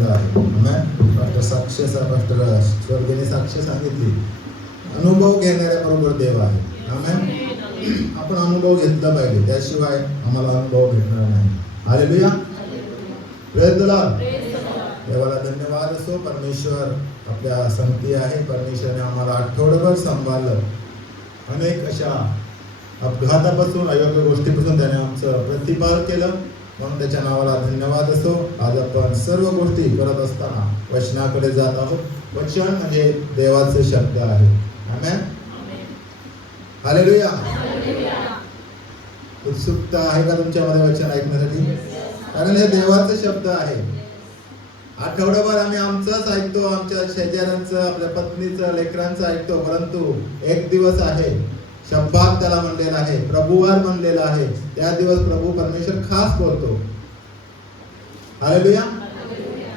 आनंद आहे. आमेन. पास्टर स्वर्गीय साक्ष सांगितली, अनुभव घेणाऱ्या बरोबर देव आहे. आमेन. आपण अनुभव घेतला पाहिजे, त्याशिवाय आम्हाला अनुभव भेटणार नाही. हालेलुया. Praise the Lord. देवाला धन्यवाद असो. परमेश्वर आपल्या संगती आहे. परमेश्वराने आम्हाला आठवडाभर सांभाळलं. अनेक अशा अपघातापासून, अयोग्य गोष्टीपासून त्याने आमचं प्रतिपाल केलं, म्हणून त्याच्या नावाला धन्यवाद असो. आज आपण सर्व गोष्टी करत असताना वचनाकडे जात आहोत. वचन म्हणजे देवाचे शब्द आहे. आमेन. हालेलुया. उत्सुकता आहे का तुमच्यामध्ये वचन ऐकण्यासाठी? कारण हे देवाचे शब्द आहे. आठवडाभर आम्ही आमचंच ऐकतो, आमच्या शेजाऱ्यांचं, आपल्या पत्नीचं, लेकरांचं ऐकतो, परंतु एक दिवस आहे, शब्बात त्याला म्हणलेला आहे, प्रभुवार म्हणलेला आहे, त्या दिवस प्रभू परमेश्वर खास बोलतो. हालेलुया.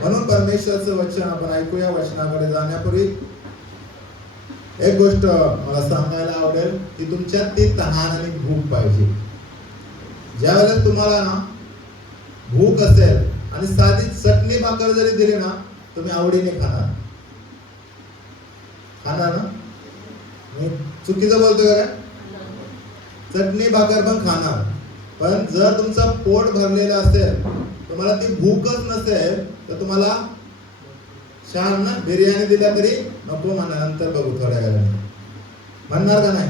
म्हणून परमेश्वराचं वचन आपण ऐकूया. वचनाकडे जाण्यापूर्वी एक गोष्ट मला सांगायला आवडेल की तुमच्यात ती तहान आणि भूक पाहिजे. ज्या वेळेस तुम्हाला ना भूक असेल आणि साधी चटणी भाकर जरी दिली ना, तुम्ही आवडीने खाणार ना? मी चुकीचं बोलतोय का? चटणी भाकर पण खाणार. पण जर तुमचं पोट भरलेलं असेल, तुम्हाला ती भूकच नसेल, तर तुम्हाला छान ना बिर्याणी दिल्या तरी नको म्हणणार, नंतर बघू थोड्या वेळाने म्हणणार का नाही?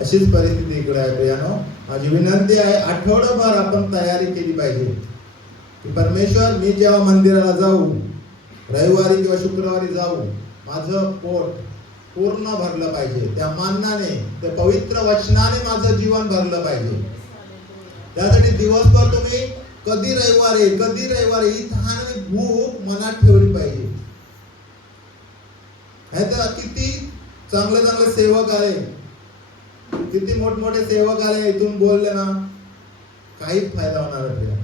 अशीच परिस्थिती इकडे आहे प्रियानो. माझी विनंती आहे, आठवडाभर आपण तयारी केली पाहिजे की परमेश्वर, मी जेव्हा मंदिराला जाऊ, रविवारी किंवा शुक्रवारी जाऊ, माझं पोट पूर्ण भरलं पाहिजे. त्या मानाने, त्या पवित्र वचनाने माझं जीवन भरलं पाहिजे. त्यासाठी दिवसभर तुम्ही कधी रविवारी ही तहान आणि भूक मनात ठेवली पाहिजे. नाहीतर किती चांगले सेवक आले, किती मोठमोठे सेवक आले, इथून बोलले ना, काहीच फायदा होणार नाही.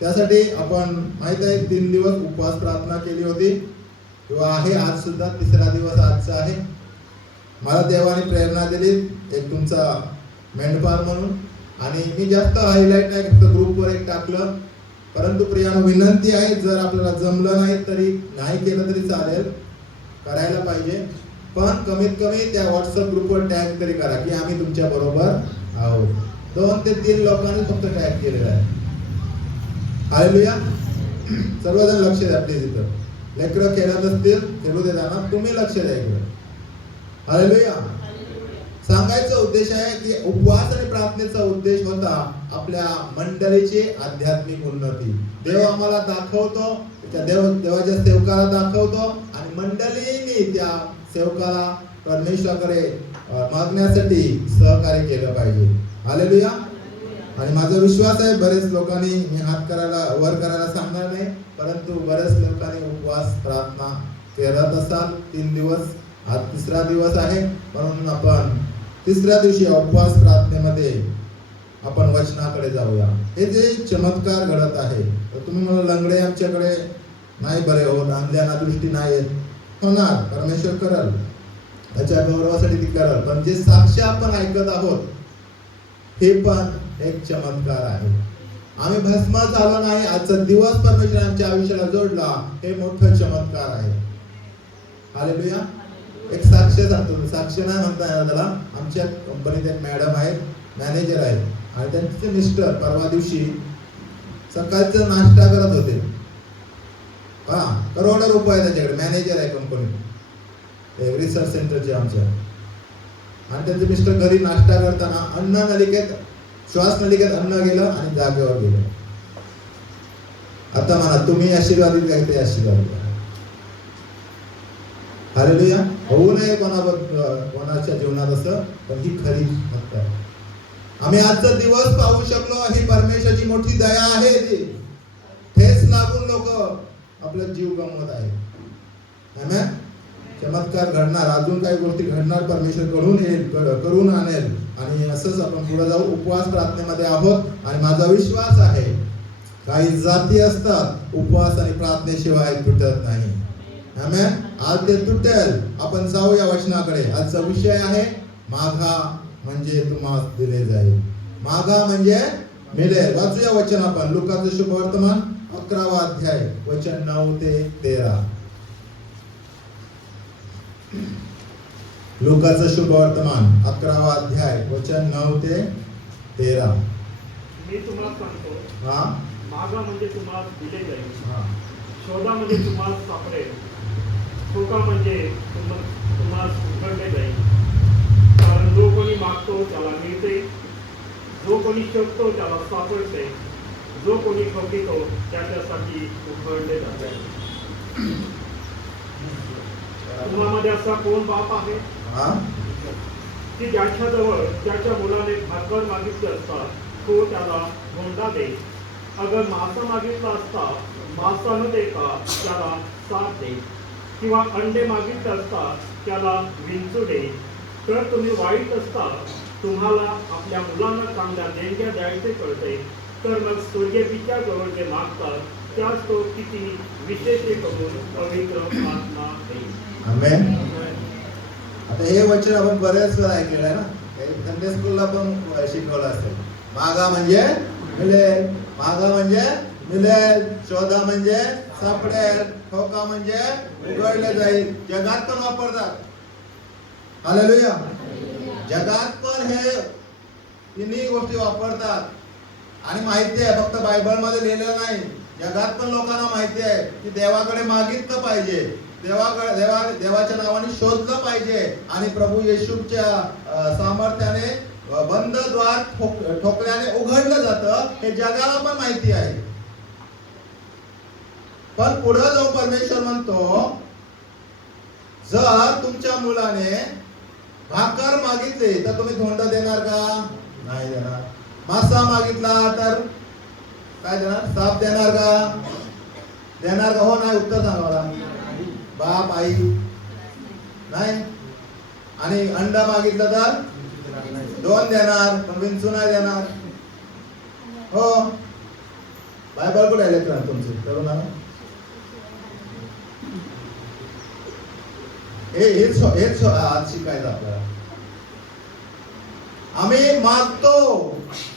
त्यासाठी आपण माहित आहे 3 दिवस उपवास प्रार्थना केली होती किंवा आहे, आज सुद्धा 3रा दिवस आजचा आहे. मला देवाने प्रेरणा दिली एक तुमचा मेंढपाळ म्हणून, आणि मी जास्त हायलाइट नाही, फक्त ग्रुपवर एक टाकलं. परंतु प्रियानो, विनंती आहे, जर आपल्याला जमलं नाही तरी, नाही केलं तरी चालेल, करायला पाहिजे. पण कमीत कमी त्या व्हॉट्सअप ग्रुपवर टॅग तरी करा की आम्ही तुमच्या बरोबर आहोत. 2 ते 3 लोकांनी फक्त टॅग केलेला आहे. हालेलुया. सर्वजण लक्ष द्या प्लीज. इथं लेकरं खेळत असतील, खेळू दे त्यांना, तुम्ही लक्ष द्या इकडे. हालेलुया. सांगायचा उद्देश आहे की उपवास आणि प्रार्थनेचा उद्देश होता आपल्या मंडळीची आध्यात्मिक उन्नती. देव आम्हाला दाखवतो, देवाच्या सेवकाला दाखवतो, आणि मंडळींनी त्या सेवकाला परमेश्वराकडे मागण्यासाठी सहकार्य केलं पाहिजे. हालेलुया. आणि माझा विश्वास आहे, बरेच लोकांनी, मी हात वर करायला सांगणार नाही, परंतु बरेच लोकांनी उपवास प्रार्थना करत असाल 3 दिवस. आज 3रा दिवस आहे, म्हणून आपण 3ऱ्या दिवशी उपवास प्रार्थनेमध्ये आपण वचनाकडे जाऊया. हे जे चमत्कार घडत आहे, तर तुम्ही मला लंगडे आमच्याकडे नाही बरे होत, अंध्यांना दृष्टी नाही येत, होणार, परमेश्वर करल, त्याच्या गौरवासाठी ती करल. पण जे साक्ष आपण ऐकत आहोत, हे पण एक चमत्कार आहे. आम्ही भस्मात झालो नाही, आजचा दिवस परमेश्वर आमच्या आयुष्याला जोडला, हे मोठं चमत्कार आहे. हालेलुया. एक साक्ष सांगतो, साक्ष नाही म्हणता येणार त्याला. आमच्या कंपनीत एक मॅडम आहेत, मॅनेजर आहेत, आणि त्यांचे मिस्टर परवा दिवशी सकाळचा नाश्ता करत होते. करोडो रुपये त्याच्याकडे, मॅनेजर आहे कंपनीत, रिसर्च सेंटरचे आमच्या. आणि त्यांचे मिस्टर घरी नाश्ता करताना अन्न नलिकेत, श्वास नलिकेत अन्न गेलं आणि जागेवर गेलं. आता म्हणा, तुम्ही आशीर्वादित काय ते आशीर्वादित. हालेलुया. होऊ नये कोणाच्या जीवनात असं, पण ही खरी हत्या आहे. आम्ही आजचा दिवस पाहू शकलो, ही परमेश्वराची मोठी दया आहे. ठेस लागून लोक आपला जीव गमवत आहेत. चमत्कार घडणार, अजून काही गोष्टी घडणार, परमेश्वर करून आणेल. आणि असंच आपण पुढे जाऊ. उपवास प्रार्थनेमध्ये आहोत, आणि माझा विश्वास आहे काही जाती असतात उपवास आणि प्रार्थनेशिवाय तुटत नाही. आमेन. आज ते तुटेल. आपण जाऊया वचनाकडे. आजचा विषय आहे मागा म्हणजे तुम्हाला दिले जाईल. मागा म्हणजे मिळेल. वाचूया वचन आपण, लुकाचं शुभवर्तमान 11वा अध्याय वचन 9 ते 13. लूकाचं शुभ वर्तमान 11वा अध्याय वचन 9 ते 13. मी तुम्हाला सांगतो, हा मागा म्हणजे तुम्हाला दिले जाईल, हा शोधा म्हणजे तुम्हाला सापडेल, ठोका म्हणजे तुम्हाला उघडले जाईल. कारण जो कोणी मागतो त्याला मिळते, जो कोणी शोधतो त्याला सापडते, जो कोणी ठोकितो त्याच्यासाठी उघडले जाते. तुम्हामध्ये असा कोण बाप आहे हा की ज्याच्याजवळ त्याच्या मुलाने भाकर मागितले असता तो त्याला भोंडा दे? अगर मासा मागितला असता मासा न देता त्याला साप दे, किंवा अंडे मागितले असता त्याला विंचू दे? तर तुम्ही वाईट असता तुम्हाला आपल्या मुलांना चांगल्या देणग्या द्यायचे कळते, तर मग स्वर्गीय पित्याजवळ जे मागतात त्यास तो किती विशेष करून पवित्र आत्मा देईल. आमेन. आता हे वचन आपण बरेच वेळा ऐकलेलं आहे ना, संडे स्कूलला पण शिकवलं असेल. मागा म्हणजे मिळेल, मागा म्हणजे मिळेल, शोधा म्हणजे सापडेल, ठोका म्हणजे उघडले जाईल. जगात पण वापरतात. हालेलुया. जगात पण हे तिन्ही गोष्टी वापरतात. आणि माहिती आहे, फक्त बायबल मध्ये लिहिलेलं नाही, जगात पण लोकांना माहिती आहे की देवाकडे मागितलं पाहिजे, देवाच्या नावाने शोधलं पाहिजे, आणि प्रभू येशूच्या सामर्थ्याने बंद द्वार ठोकल्याने उघडलं जातं, हे जगाला पण माहिती आहे. पण पुढे जाऊन परमेश्वर म्हणतो, जर तुमच्या मुलाने भाकर मागितली तर तुम्ही धोंड देणार का? नाही देणार. मासा मागितला तर काय देणार? साप देणार का? देणार का? हो नाही? उत्तर सांगा मला. बाप आई नाही. आणि अंडा मागितलं तर 2 देणार, पण विंचू नाही देणार. हो, बायबल कुठे आहे लेकरं तुमचे? करू ना. हेच आज शिकायचं आपल्याला. आम्ही मागतो,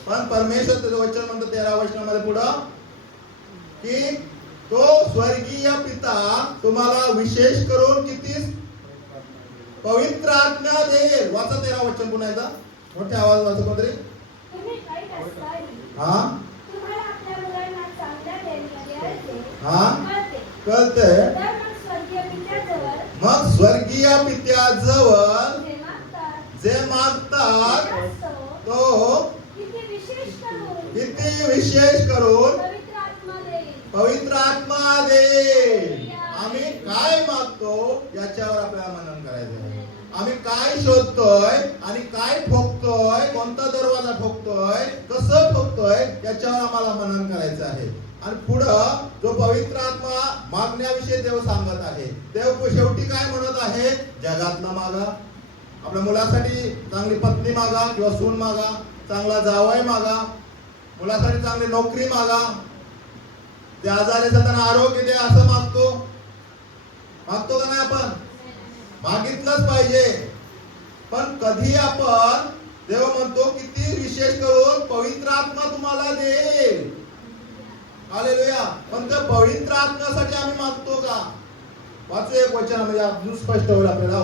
पण परमेश्वर त्याचं वचन म्हणतो 13 वचनामध्ये पुढं की तो स्वर्गीय पिता तुम्हाला विशेष करून किती पवित्र आत्मा देईल. वाचा 13 वचन पुन्हा एकदा मोठ्या आवाज वाचा कोणतरी. हा कळते. मग स्वर्गीय पित्याजवळ जे मागतात तो किती विशेष करून पवित्र आत्मा दे. आम्ही काय मागतो याच्यावर आपल्याला मनन करायचं आहे. आम्ही काय शोधतोय आणि काय ठोकतोय, कोणता दरवाजा ठोकतोय, कसं ठोकतोय, याच्यावर आम्हाला मनन करायचं आहे. आणि पुढं जो पवित्र आत्मा मागण्याविषयी देव सांगत आहे. देव शेवटी काय म्हणत आहे? जगातला मागा, आपल्या मुलासाठी चांगली पत्नी मागा किंवा सून मागा, चांगला जावई मागा, मुलासाठी चांगली नोकरी मागा, ते आजारी त्यांना आरोग्य द्या असं मागतो का नाही? आपण मागितलंच पाहिजे. पण कधी आपण देव म्हणतो किती विशेष करून पवित्र आत्मा तुम्हाला देईल. हालेलुया. पण त्या पवित्र आत्म्यासाठी आम्ही मागतो का? वाचू एक वचन, म्हणजे अजून स्पष्ट होईल आपल्याला.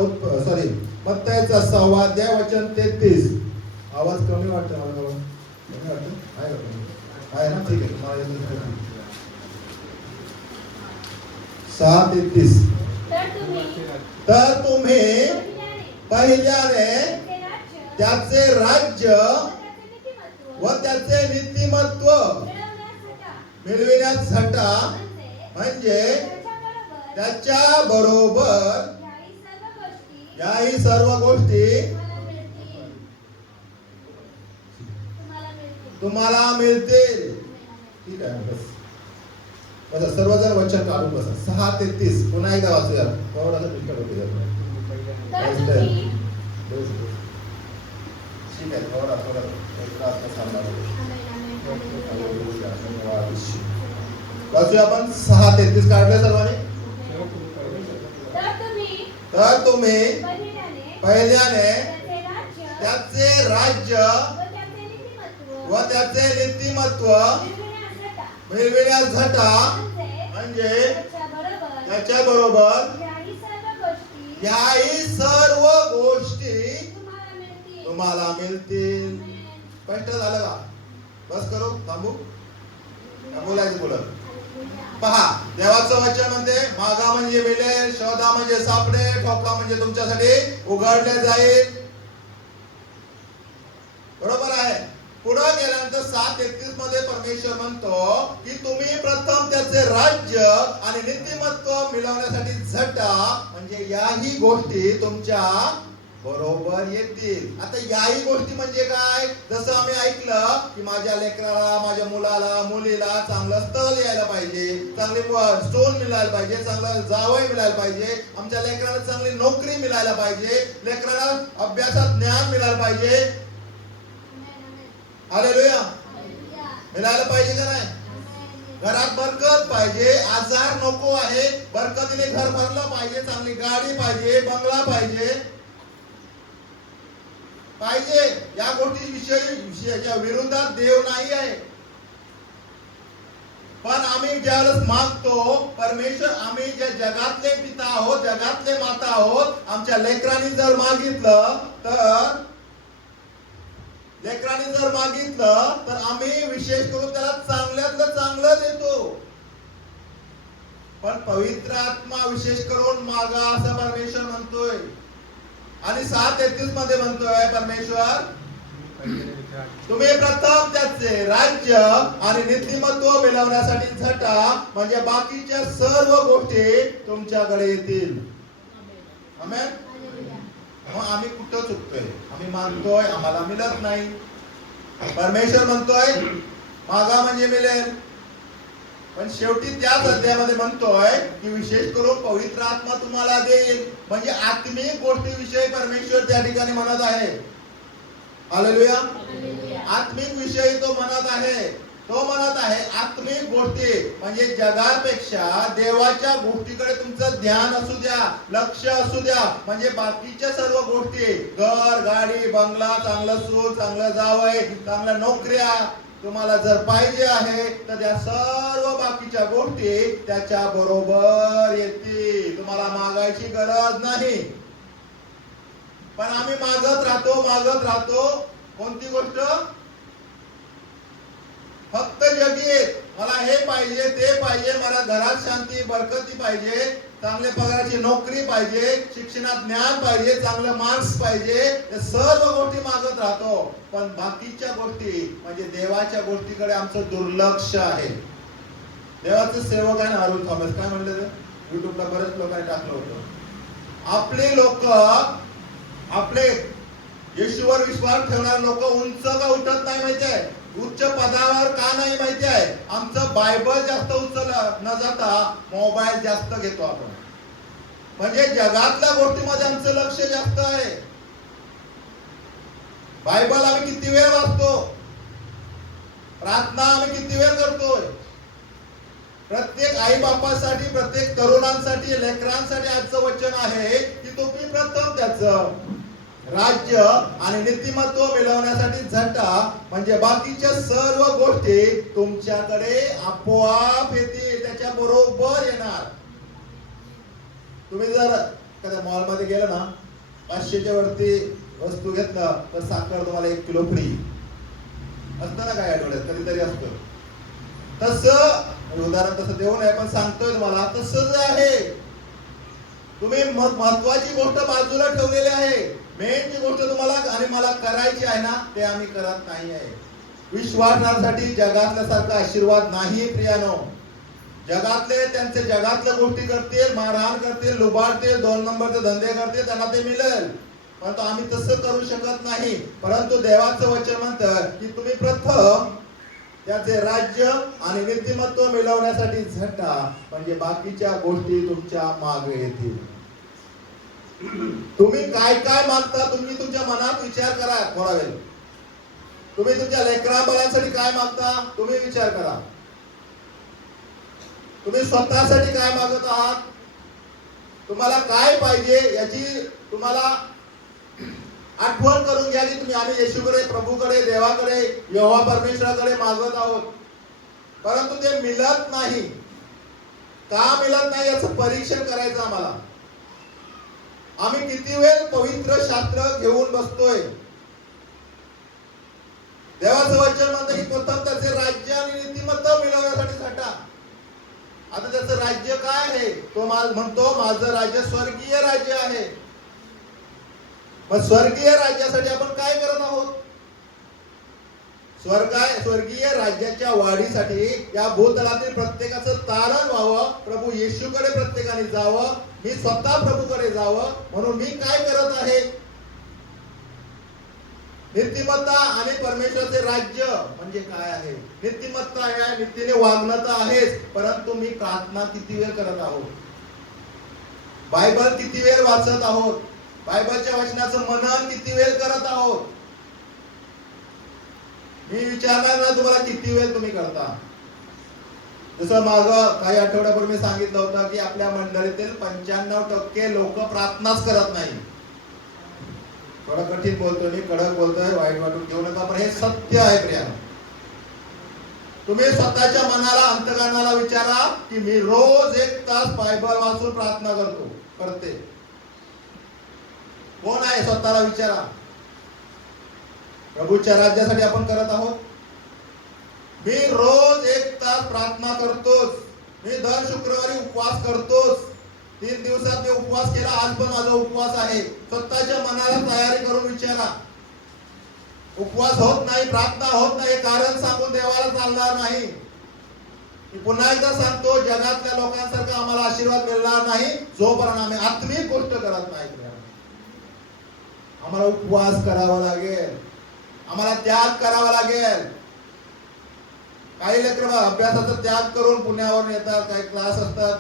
सॉरी, मत्तयाचा 6वा अध्याय वचन 33. आवाज कमी वाटतो मला. कमी वाटतो आहे ना? ठीक आहे. 6:33. तर तुम्ही पहिल्याने त्याचे राज्य व त्याचे नीतिमत्व मिळविण्यासाठी, म्हणजे त्याच्या बरोबर याही सर्व गोष्टी तुम्हाला मिळतील. ठीक आहे, बस बसा. सर्वजण वचन काढून बसा. 6:33 पुन्हा एकदा वाचूया. थोडासा डिस्टर्ब होते. ठीक आहे, थोडा वाचूया आपण. 6:33 काढले सर्वांनी. तर तुम्ही पहिल्याने त्याचे राज्य व त्याचे नीतिमत्व मिळविण्या झटा म्हणजे त्याच्या बरोबर याही सर्व गोष्टी तुम्हाला मिळतील. स्पष्ट झालं का? बस करू, थांबू, बोलायचं बोलत. पहा, देवाचं वचन म्हणते मागा म्हणजे मिळेल, शोधा म्हणजे सापडे, ठोका म्हणजे तुमच्यासाठी उघडले जाईल. बरोबर आहे. पुढे गेल्यानंतर 7:31 मध्ये परमेश्वर म्हणतो की तुम्ही प्रथम त्याचे राज्य आणि नीतिमत्व मिळवण्यासाठी झटा, म्हणजे याही गोष्टी तुमच्या बरोबर येतील. आता याही गोष्टी म्हणजे काय? जसं आम्ही ऐकलं की माझ्या लेकराला, माझ्या मुलाला, मुलीला चांगलं स्थळ यायला पाहिजे, चांगली स्टोन मिळायला पाहिजे, चांगलं जावई मिळायला पाहिजे, आमच्या लेकराला चांगली नोकरी मिळायला पाहिजे, लेकराला अभ्यासात ज्ञान मिळायला पाहिजे. हालेलुया. मिळायला पाहिजे का नाही? घरात बरकत पाहिजे, आजार नको आहे, बरकतीने घर भरलं पाहिजे, चांगली गाडी पाहिजे, बंगला पाहिजे. या गोष्टी विषयाच्या विरोधात देव नाही आहे. पण आम्ही ज्यावेळेस मागतो परमेश्वर, आम्ही ज्या जगातले पिता आहोत, जगातले माता आहोत, आमच्या लेकरांनी जर मागितलं तर आम्ही विशेष करून त्याला चांगल्यातलं चांगलं देतो. पण पवित्र आत्मा विशेष करून मागा असं परमेश्वर म्हणतोय. आणि 7:33 मध्ये म्हणतोय परमेश्वर तुम्ही प्रथम त्याचे राज्य आणि नीतिमत्व मिळवण्यासाठी झटा, म्हणजे बाकीच्या सर्व गोष्टी तुमच्याकडे येतील. आमेन. मग आम्ही कुठं चुकतोय? आम्ही मागतोय, आम्हाला मिळत नाही. परमेश्वर म्हणतोय मागा म्हणजे मिळेल, पण शेवटी त्याच अध्यायामध्ये म्हणतोय की विशेष करून पवित्र आत्मा तुम्हाला देईल. म्हणजे आत्मिक गोष्टीविषयी परमेश्वर त्या ठिकाणी म्हणत आहे. हालेलुया. आत्मिक विषयी तो म्हणत आहे. आत्मिक गोष्टी म्हणजे जगापेक्षा देवाच्या गोष्टीकडे तुमचं ध्यान असू द्या, लक्ष असू द्या. म्हणजे बाकीच्या सर्व गोष्टी, घर, गाडी, बंगला, चांगलं सूर, चांगलं जावई, चांगल्या नोकऱ्या तुम्हाला जर पाहिजे आहे तर त्या सर्व बाकीच्या गोष्टी त्याच्या बरोबर येतील. तुम्हाला मागायची गरज नाही. पण आम्ही मागत राहतो. कोणती गोष्ट? फक्त जगीत मला हे पाहिजे, ते पाहिजे, मला घरात शांती, बरकती पाहिजे, चांगल्या पगाराची नोकरी पाहिजे, शिक्षणात ज्ञान पाहिजे, चांगले मार्क्स पाहिजे, हे सर्व गोष्टी मागत राहतो. पण बाकीच्या गोष्टी म्हणजे देवाच्या गोष्टीकडे आमचं दुर्लक्ष आहे. देवाचे सेवक आहे ना अरुण थॉमस, काय म्हणले ते? युट्यूबला बरेच लोकांनी टाकलं होतं. आपले येशूवर विश्वास ठेवणारे लोक उंच का उठत नाही माहिती आहे? उच्च पदावर का नाही माहिती आहे? आमचं बायबल जास्त उचलला न जाता मोबाईल जास्त घेतो आपण. म्हणजे जगातल्या गोष्टीमध्ये आमचं लक्ष जास्त आहे. बायबल आम्ही किती वेळ वाचतो? प्रार्थना आम्ही किती वेळ करतोय? प्रत्येक आई बापासाठी, प्रत्येक तरुणांसाठी, लेकरांसाठी आजचं वचन आहे की तुम्ही प्रथम त्याचं राज्य आणि नीतिमत्व मिळवण्यासाठी झटा, म्हणजे बाकीच्या सर्व गोष्टी तुमच्याकडे आपोआप येतील, त्याच्या बरोबर येणार. तुम्ही जर एखाद्या मॉल मध्ये गेला ना, 500च्या वरती वस्तू घेतला तर साखर तुम्हाला 1 किलो फ्री असतं ना, काय आठवड्यात कधीतरी असतं. तसं उदाहरण तसं देऊ नये, पण सांगतोय तुम्हाला तसंच आहे. तुम्ही महत्वाची गोष्ट बाजूला ठेवलेली आहे. मेन जी गोष्ट तुम्हाला आणि मला करायची आहे ना, ते आम्ही करत नाही आहे. विश्वासासाठी जगातल्या सारखा आशीर्वाद नाही प्रियानो. जगातले त्यांचे जगातल्या गोष्टी करतील, मारहाण करतील, लुबाडतील, 2 नंबरचे धंदे करतील, त्यांना ते मिळेल. परंतु आम्ही तसं करू शकत नाही. परंतु देवाचं वचन म्हणतं की तुम्ही प्रथम त्याचे राज्य आणि नीतिमत्व मिळवण्यासाठी झटा, म्हणजे बाकीच्या गोष्टी तुमच्या मागे येतील. तुम्ही काय काय मागता? तुम्ही तुमच्या मनात विचार करा थोडा वेळ. तुम्ही तुमच्या लेकराबाळांसाठी काय मागता? तुम्ही विचार करा. तुम्ही स्वतःसाठी काय मागत आहात? तुम्हाला काय पाहिजे याची तुम्हाला आठवण करून घ्या की आम्ही येशूकडे, प्रभूकडे, देवाकडे, यहोवा परमेश्वराकडे मागत आहोत. परंतु ते मिळत नाही. का मिळत नाही याचं परीक्षण करायचं आम्हाला. आम्ही किती वेळ पवित्र शास्त्र घेऊन बसतोय. देवाचं वचन म्हणतं की प्रथम त्याचे राज्य आणि नीतिमत्ता मिळवण्यासाठी झटा. आता त्याचं राज्य काय आहे? तो म्हणतो माझं राज्य स्वर्गीय राज्य आहे. मग स्वर्गीय राज्यासाठी आपण काय करत आहोत? स्वर्गीय राज्याच्या वाढीसाठी या भूतलातील प्रत्येकाचं तारण व्हावं, प्रभू येशूकडे प्रत्येकाने जावं, मी स्वतः प्रभूकडे जावं. म्हणून मी काय करत आहे? नीतिमत्ता आणि परमेश्वराचे राज्य म्हणजे काय आहे? नीतिमत्ता आहे, नीतीने वागणं तर आहेच, परंतु मी प्रार्थना किती वेळ करत आहोत? बायबल किती वेळ वाचत आहोत? बायबलच्या वचनाचं मनन किती वेळ करत आहोत? मी विचारणार ना तुम्हाला किती वेळ तुम्ही करता. जसं मागं काही आठवड्यापूर्वी सांगितलं होतं की आपल्या मंडळीतील 95% लोक प्रार्थनाच करत नाही. थोडं कठीण बोलतोय मी, कडक बोलतोय, वाईट वाटून घेऊ नका, पण हे सत्य आहे प्रियानो. तुम्ही स्वतःच्या मनाला, अंतःकरणाला विचारा की मी रोज 1 तास बायबल वाचून प्रार्थना करते. कोण आहे? स्वतःला विचारा. प्रभूच्या राज्यासाठी आपण करत आहोत. मी रोज 1 तास प्रार्थना करतोच. मी दर शुक्रवारी उपवास करतोच. 3 दिवसात मी उपवास केला, आज पण माझा उपवास आहे. स्वतःच्या मनाला तयारी करून विचारा. उपवास होत नाही, प्रार्थना होत नाही, कारण सांगून देवाला चालणार नाही. मी पुन्हा एकदा सांगतो, जगातल्या लोकांसारखा आम्हाला आशीर्वाद मिळणार नाही जोपर्यंत आम्ही आत्मिक गोष्ट करत नाही. आम्हाला उपवास करावा लागेल, आम्हाला त्याग करावा लागेल. काही लेकरं अभ्यासाचा त्याग करून पुण्यावरून येतात, काही क्लास असतात,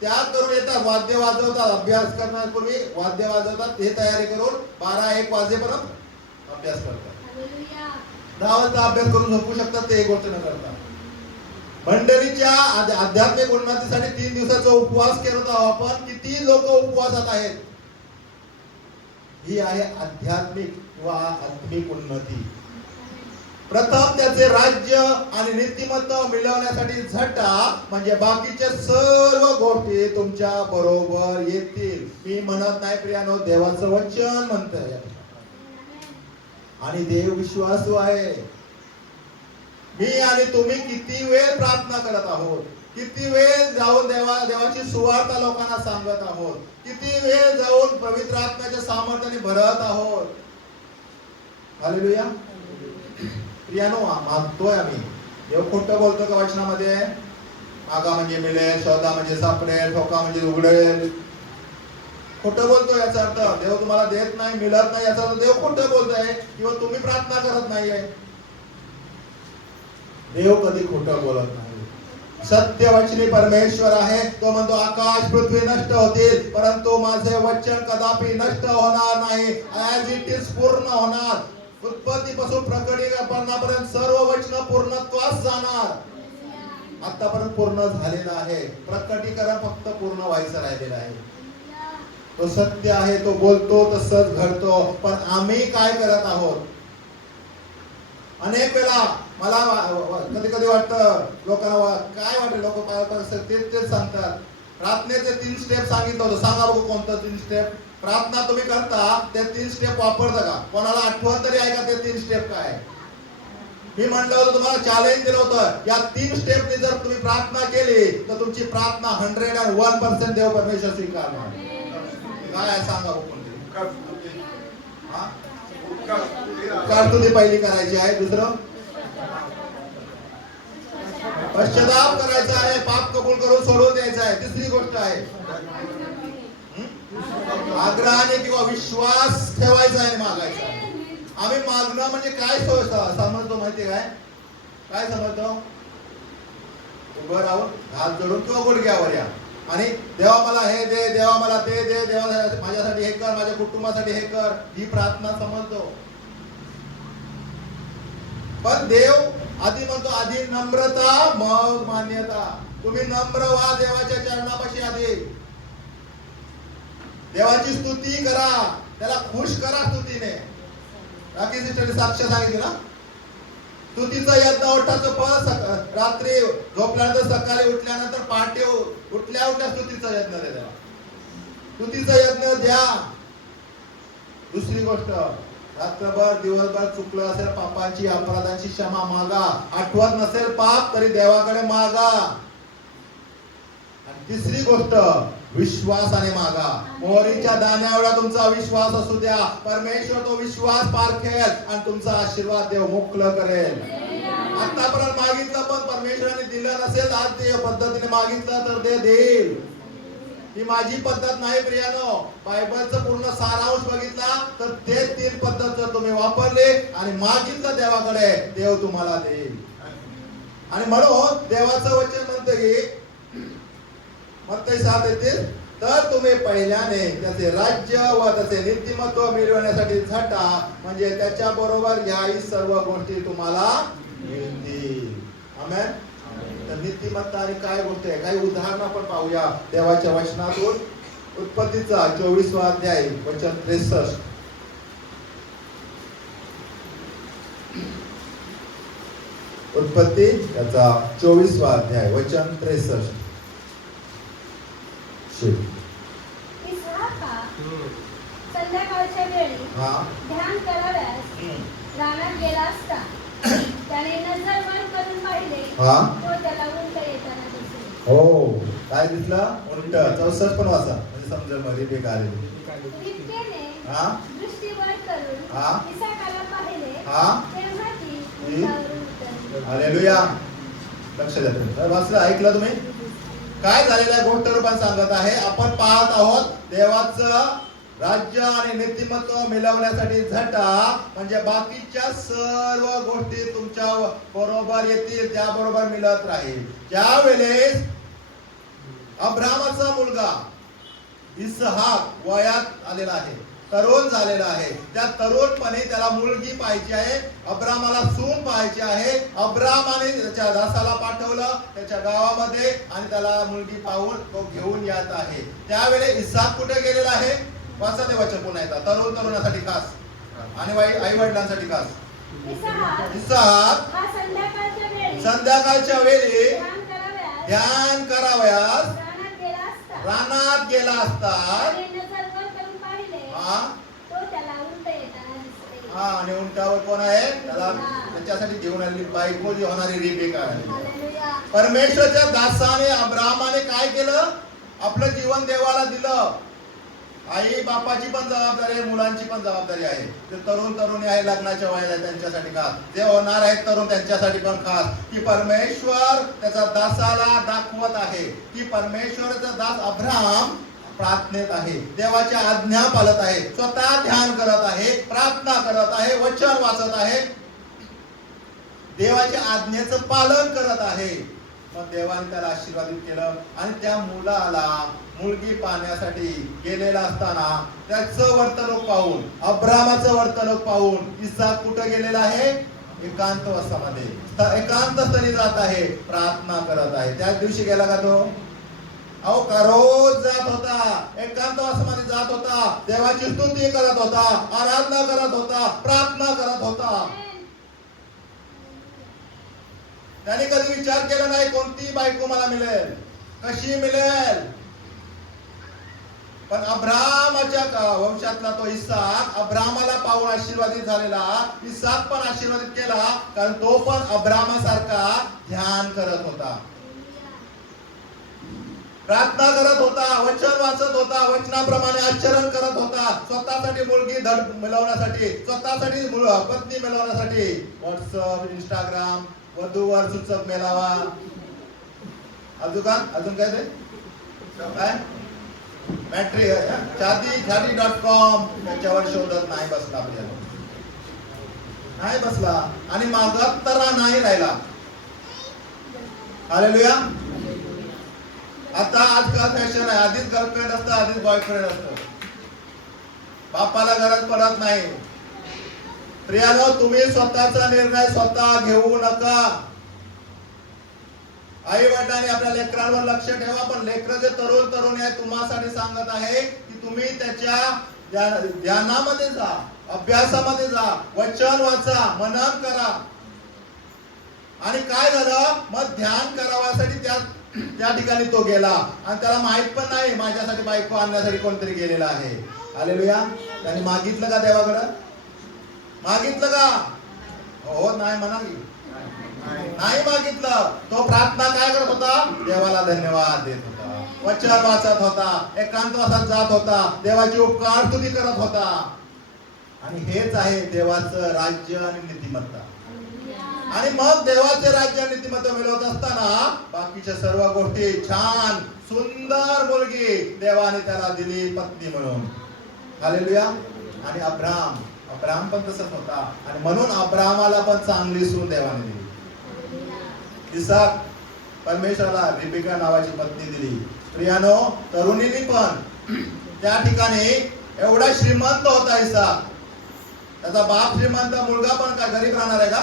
त्याग करून येतात, वाद्य वाजवतात, अभ्यास करण्यापूर्वी वाद्य वाजवतात, हे तयारी करून 12-1 वाजेपर्यंत अभ्यास करतात. 10 वाजता अभ्यास करून झोपू शकतात, ते एक गोष्ट न करतात. मंडळीच्या आध्यात्मिक उन्नतीसाठी 3 दिवसाचा उपवास करत आहोत आपण. किती लोक उपवासात आहेत? ही आहे आध्यात्मिक किंवा आत्मिक उन्नती. प्रथम त्याचे राज्य आणि नीतिमत्ता मिळवण्यासाठी झटा, म्हणजे बाकीच्या सर्व गोष्टी तुमच्या बरोबर येतील. मी म्हणत नाही प्रियानो, देवाचं वचन म्हणतंय. आणि देव विश्वासू आहे. मी आणि तुम्ही किती वेळ प्रार्थना करत आहोत? किती वेळ जाऊन देवाची सुवार्ता लोकांना सांगत आहोत? किती वेळ जाऊन पवित्र आत्म्याच्या सामर्थ्याने भरत आहोत? हालेलुया. प्रियानो, मागतोय आम्ही. देव खोटं बोलतो का वचनामध्ये? मागा म्हणजे मिळेल, शोधा म्हणजे सापडेल, ठोका म्हणजे उघडेल. खोटं बोलतो याचा अर्थ देव तुम्हाला देत नाही, मिळत नाही, याचा अर्थ देव खोटं बोलतोय किंवा तुम्ही प्रार्थना करत नाहीये. देव कधी खोटं बोलत नाही. सत्यवचनी परमेश्वर आहे. तो म्हणतो आकाश पृथ्वी नष्ट होतील, परंतु माझे वचन कदापि नष्ट होणार नाही. ऍज इट इज पूर्ण होणार. उत्पत्तीपासून प्रकटीकरणापर्यंत सर्व वचन पूर्णत्वास जाणार. आतापर्यंत पूर्ण झालेलं आहे. प्रकटीकरण फक्त पूर्ण व्हायचं राहिलेलं आहे. तो सत्य आहे, तो बोलतो तसंच घडतो. पण आम्ही काय करत आहोत? अनेक वेळा मला कधी कधी वाटतं लोकांना, काय वाटतं, लोक तेच सांगतात. प्रार्थनेचे 3 स्टेप सांगितलं होतं. सांगा बघू कोणतं 3 स्टेप? प्रार्थना तुम्ही करता ते 3 स्टेप वापरता का? कोणाला आठवण तरी आहे का ते 3 स्टेप काय? मी म्हणलं होतं, तुम्हाला चॅलेंज दिलं होतं, या 3 स्टेपने जर तुम्ही प्रार्थना केली तर तुमची प्रार्थना 101% देव परमेश्वर स्वीकारणार. काय सांगा बघू कोणते? कारतुदी पहिली करायची आहे. दुसरं पश्चाताप करायचा आहे, पाप कबूल करून सोडून द्यायचा आहे. तिसरी गोष्ट आहे आग्रहाने किंवा विश्वास ठेवायचा आहे, मागायचा आहे. आम्ही मागणं म्हणजे काय समजतो माहितीये काय? काय समजतो? उभं राहून हात जोडून किंवा गुडघ्यावर या आणि देवा मला हे दे, देवा मला ते दे, देवा माझ्यासाठी हे कर, माझ्या कुटुंबासाठी हे कर, ही प्रार्थना समजतो. पण देव आधी म्हणतो, आधी नम्रता मग मान्यता. तुम्ही नम्र व्हा देवाच्या चरणापाशी. आधी देवाची स्तुती करा, त्याला खुश करा स्तुतीने. राखी सिस्टरने साक्ष सांगितली ना, स्तुतीचा यज्ञ ओठाचं फळ रात्री झोपल्यानंतर सकाळी उठल्यानंतर पहाटे उठल्या स्तुतीचा यज्ञ द्या. स्तुतीचा यज्ञ द्या. दुसरी गोष्ट, रात्रभर दिवसभर चुकलं असेल पापांची अपराधांची क्षमा मागा. आठवत नसेल पाप तरी देवाकडे मागा. आणि तिसरी गोष्ट, विश्वासाने मागा. मोहरीच्या दाण्या एवढा तुमचा विश्वास असू द्या. परमेश्वर तो विश्वास पारखेल आणि तुमचा आशीर्वाद देव मोकळं करेल. आतापर्यंत मागितलं पण परमेश्वराने दिलं नसेल, आज ते पद्धतीने मागितलं तर ते देईल. ही माझी पद्धत नाही प्रियानो. बायबलचं पूर्ण सारांश बघितला तर ते 3 पद्धत जर तुम्ही वापरले आणि मागितलं देवाकडे, देव तुम्हाला देईल. आणि म्हणून देवाचं वचन म्हणतं की मत्ती 7 येतील, तर तुम्ही पहिल्याने त्याचे राज्य व त्याचे नीतिमत्व मिळवण्यासाठी झटा, म्हणजे त्याच्या बरोबर याही सर्व गोष्टी तुम्हाला मिळतील. आमेन. तर नीतिमत्ता आणि काय गोष्ट आहे, काही उदाहरण आपण पाहूया देवाच्या वचनातून. उत्पत्तीचा 24वा अध्याय वचन 63. उत्पत्ती याचा 24वा अध्याय वचन 63. इस्हाका संध्याकाळच्या वेळी ध्यान करावयास रानात गेला असता त्याने नजर वर करून पाहिले, तो त्याला उंट येताना दिसले. हो, काय दिसलं? उंट. 64 पण वाचा म्हणजे समजेल मध्ये ते काय. रिबकेने दृष्टी वर करून इसाकाला पाहिले, तेव्हा ती उंटावरून उतरली. हालेलुया. लक्ष द्या तुम्ही. वाचलं, ऐकलं तुम्ही? काय झालेल्या गोष्ट रूपात सांगत आहे. आपण पाहत आहोत देवाचं राज्य आणि नीतिमत्व मिळवण्यासाठी झटा, म्हणजे बाकीच्या सर्व गोष्टी तुमच्या बरोबर येतील, त्याबरोबर मिळत राहील. ज्यावेळेस अब्रामाचा मुलगा इस्हाक वयात आलेला आहे, तरुण झालेला आहे, त्या तरुणपणी त्याला मुलगी पाहिजे आहे. अब्रामाला सून पाहिजे आहे. अब्रामाने त्याच्या दासाला पाठवलं त्याच्या गावामध्ये आणि त्याला मुलगी पाहून तो घेऊन येत आहे. त्यावेळी इस्हाक कुठे गेलेला आहे? वाचा ते वचन पुन्हा एकदा. तरुणासाठी खास आणि आई वडिलांसाठी खास. इस्हाक संध्याकाळच्या वेळी ध्यान करावयास रानात गेला असता आणि उंटावर कोण आहे? त्याला त्याच्यासाठी घेऊन आलेली बायको जी होणारी रिबेका आहे. परमेश्वराच्या दासाने अब्रामाने काय केलं? आपलं जीवन देवाला दिलं. आई बापाची पण जबाबदारी आहे, मुलांची पण जबाबदारी आहे. ते तरुणी आहे, लग्नाच्या वयाला त्यांच्यासाठी खास, जे होणार आहेत तरुण त्यांच्यासाठी पण खास, की परमेश्वर त्याचा दासाला दाखवत आहे की परमेश्वराचा दास अब्राम प्रार्थनेत आहे, देवाच्या आज्ञा पाळत आहे, स्वतः ध्यान करत आहे, प्रार्थना करत आहे, वचन वाचत आहे, देवाच्या आज्ञेचं पालन करत आहे. मग देवाने त्याला आशीर्वादित केलं आणि त्या मुलाला मुलगी पाहण्यासाठी गेलेला असताना त्याचं वर्तणूक पाहून, अब्रामाचं वर्तणूक पाहून इस्हाक कुठं गेलेला आहे? एकांतवासामध्ये, एकांत स्थळी जात आहे, प्रार्थना करत आहे. त्याच दिवशी गेला का तो? अहो का रोज जात होता, एकांतवासामध्ये जात होता, देवाची स्तुती करत होता, आराधना करत होता, प्रार्थना करत होता. त्याने कधी विचार केला नाही कोणती बायको मला मिळेल, कशी मिळेल. पण अब्रामाच्या वंशातला तो इस्हाक अब्रामाला पाहून आशीर्वादित झालेला. इस्हाक पण आशीर्वादित केला कारण तो पण अब्रामासारखा ध्यान करत होता, प्रार्थना करत होता, वचन वाचत होता, वचनाप्रमाणे आचरण करत होता. स्वतःसाठी मुलगी मिळवण्यासाठी, स्वतःसाठी पत्नी मिळवण्यासाठी व्हॉट्सअप, इंस्टाग्राम, वधूवर सूचक मेळावा, अजून काय ते काय मॅट्री शादी.com त्याच्यावर शोधत नाही बसला, आपल्याला नाही बसला आणि मागत तर नाही राहिला. हालेलुया. आता आजकाल फॅशन आहे, आधीच गर्लफ्रेंड असतं, आधीच बॉयफ्रेंड असतं, बापाला गरज पडत नाही. प्रियानो, तुम्ही स्वतःचा निर्णय स्वतः घेऊ नका. आई वडिलांनी आपल्या लेकरांवर लक्ष ठेवा, पण लेकर जे तरुणी आहे तुम्हासाठी सांगत आहे की तुम्ही त्याच्या ध्यानामध्ये जा, अभ्यासामध्ये जा, वचन वाचा, मनन करा. आणि काय झालं, मग ध्यान करावासाठी त्या ठिकाणी तो गेला आणि त्याला माहित पण नाही माझ्यासाठी बायको आणण्यासाठी कोणतरी गेलेला आहे. हालेलुया. त्याने मागितलं का देवाकडं? मागितलं का? हो नाही म्हणा की नाही मागितलं. तो प्रार्थना काय करत होता? देवाला धन्यवाद देत होता, वचन वाचत होता, एकांतवासात जात होता, देवाची उपकार स्तुती करत होता. आणि हेच आहे देवाचं राज्य आणि नीतिमत्ता. आणि मग देवाचे राज्य आणि नीतिमत्ता मिळवत असताना बाकीच्या सर्व गोष्टी छान सुंदर मुलगी देवाने त्याला दिली पत्नी म्हणून. हालेलुया. आणि अब्राम पण तसंच होता आणि म्हणून अब्रामाला पण चांगली सून देवाने दिली. इसाक परमेश्वराला रिबेका नावाची पत्नी दिली. प्रियानो, तरुणींनी पण त्या ठिकाणी एवढा श्रीमंत होता इसाक. त्याचा बाप श्रीमंत, मुलगा पण काय गरीब राहणार आहे का?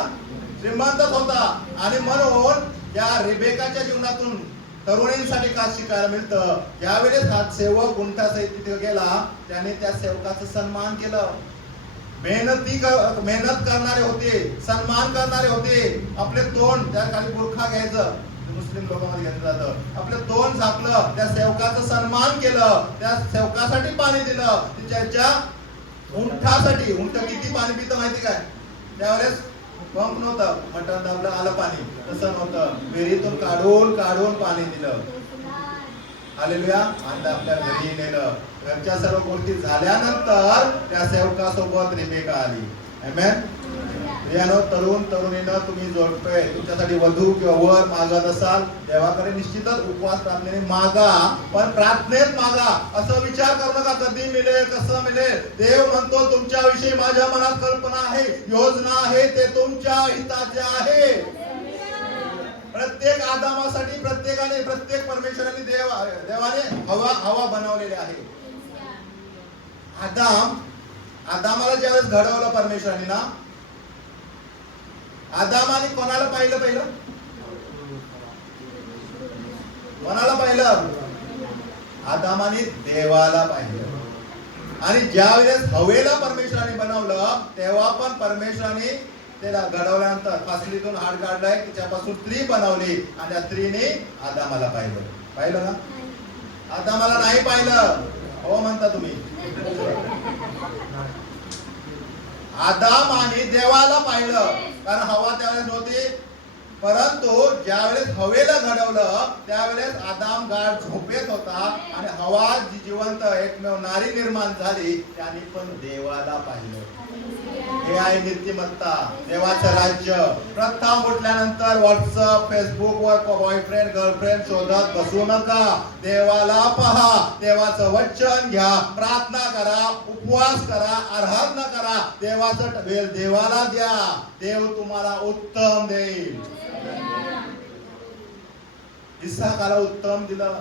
श्रीमंतच होता. आणि म्हणून या रिबेकाच्या जीवनातून तरुणींसाठी का शिकायला मिळतं, ज्यावेळेस हा सेवक गुंठासहित तिथे गेला त्याने त्या सेवकाचं सन्मान केलं. मेहनत करणारे होते, सन्मान करणारे होते. आपले तोंड त्या खाली बुरखा घ्यायचं, मुस्लिम लोकांमध्ये घेतलं जातं, आपलं तोंड झाकलं, त्या सेवकाचं सन्मान केलं, त्या सेवकासाठी पाणी दिलं. त्याच्या उंठासाठी, उंट किती पाणी पितं माहिती काय? त्यावेळेस पंप नव्हतं, मटण दाबलं आलं पाणी, तसं नव्हतं. विहिरीतून काढून पाणी दिलं. हालेलुया. आणि आपल्या घरी नेलं. घरच्या सर्व गोष्टी झाल्यानंतर त्या सेवकासोबत रिबेका आली. आमेन. प्रियानो, तरुणीनं तुम्ही जोडतोय, तुमच्यासाठी वधू किंवा वर मागत असाल, देवाकडे निश्चितच उपवास प्रार्थनेने मागा, पण प्रार्थनेत मागा. असं विचार करू नका कधी मिळेल, कसं मिळेल. देव म्हणतो तुमच्याविषयी माझ्या मनात कल्पना आहे, योजना आहे, ते तुमच्या हिताचे आहे. प्रत्येक आदामासाठी प्रत्येक परमेश्वराने देवाने हवा बनवलेली आहे. आदामाला ज्यावेळेस घडवलं परमेश्वराने ना, आदामाने कोणाला पाहिलं? कोणाला पाहिलं? आदामाने देवाला पाहिलं. आणि ज्यावेळेस हवेला परमेश्वराने बनवलं तेव्हा पण परमेश्वराने त्याला घडवल्यानंतर फासलीतून हाड काढलाय, तिच्यापासून स्त्री बनवली आणि त्या स्त्रीने आदामाला पाहिलं ना? आदामाला नाही पाहिलं. हो म्हणता तुम्ही. आदामाने देवाला पाहिलं, कारण हवा त्यावेळेस नव्हती. परंतु ज्यावेळेस हवेला घडवलं त्यावेळेस आदाम गाढ झोपेत होता आणि हवा जी जिवंत एकमेव नारी निर्माण झाली, त्याने पण देवाला पाहिलं. हे आहे नीतिमत्ता, देवाचं राज्य. प्रथम उठल्यानंतर व्हॉट्सअप, फेसबुक वर बॉयफ्रेंड गर्लफ्रेंड शोधत बसू नका. देवाला पहा, देवाचं वचन घ्या, प्रार्थना करा, उपवास करा, आराधना करा, देवाचं वेळ देवाला द्या. देव तुम्हाला उत्तम देईल. इसाकाला उत्तम दिलं,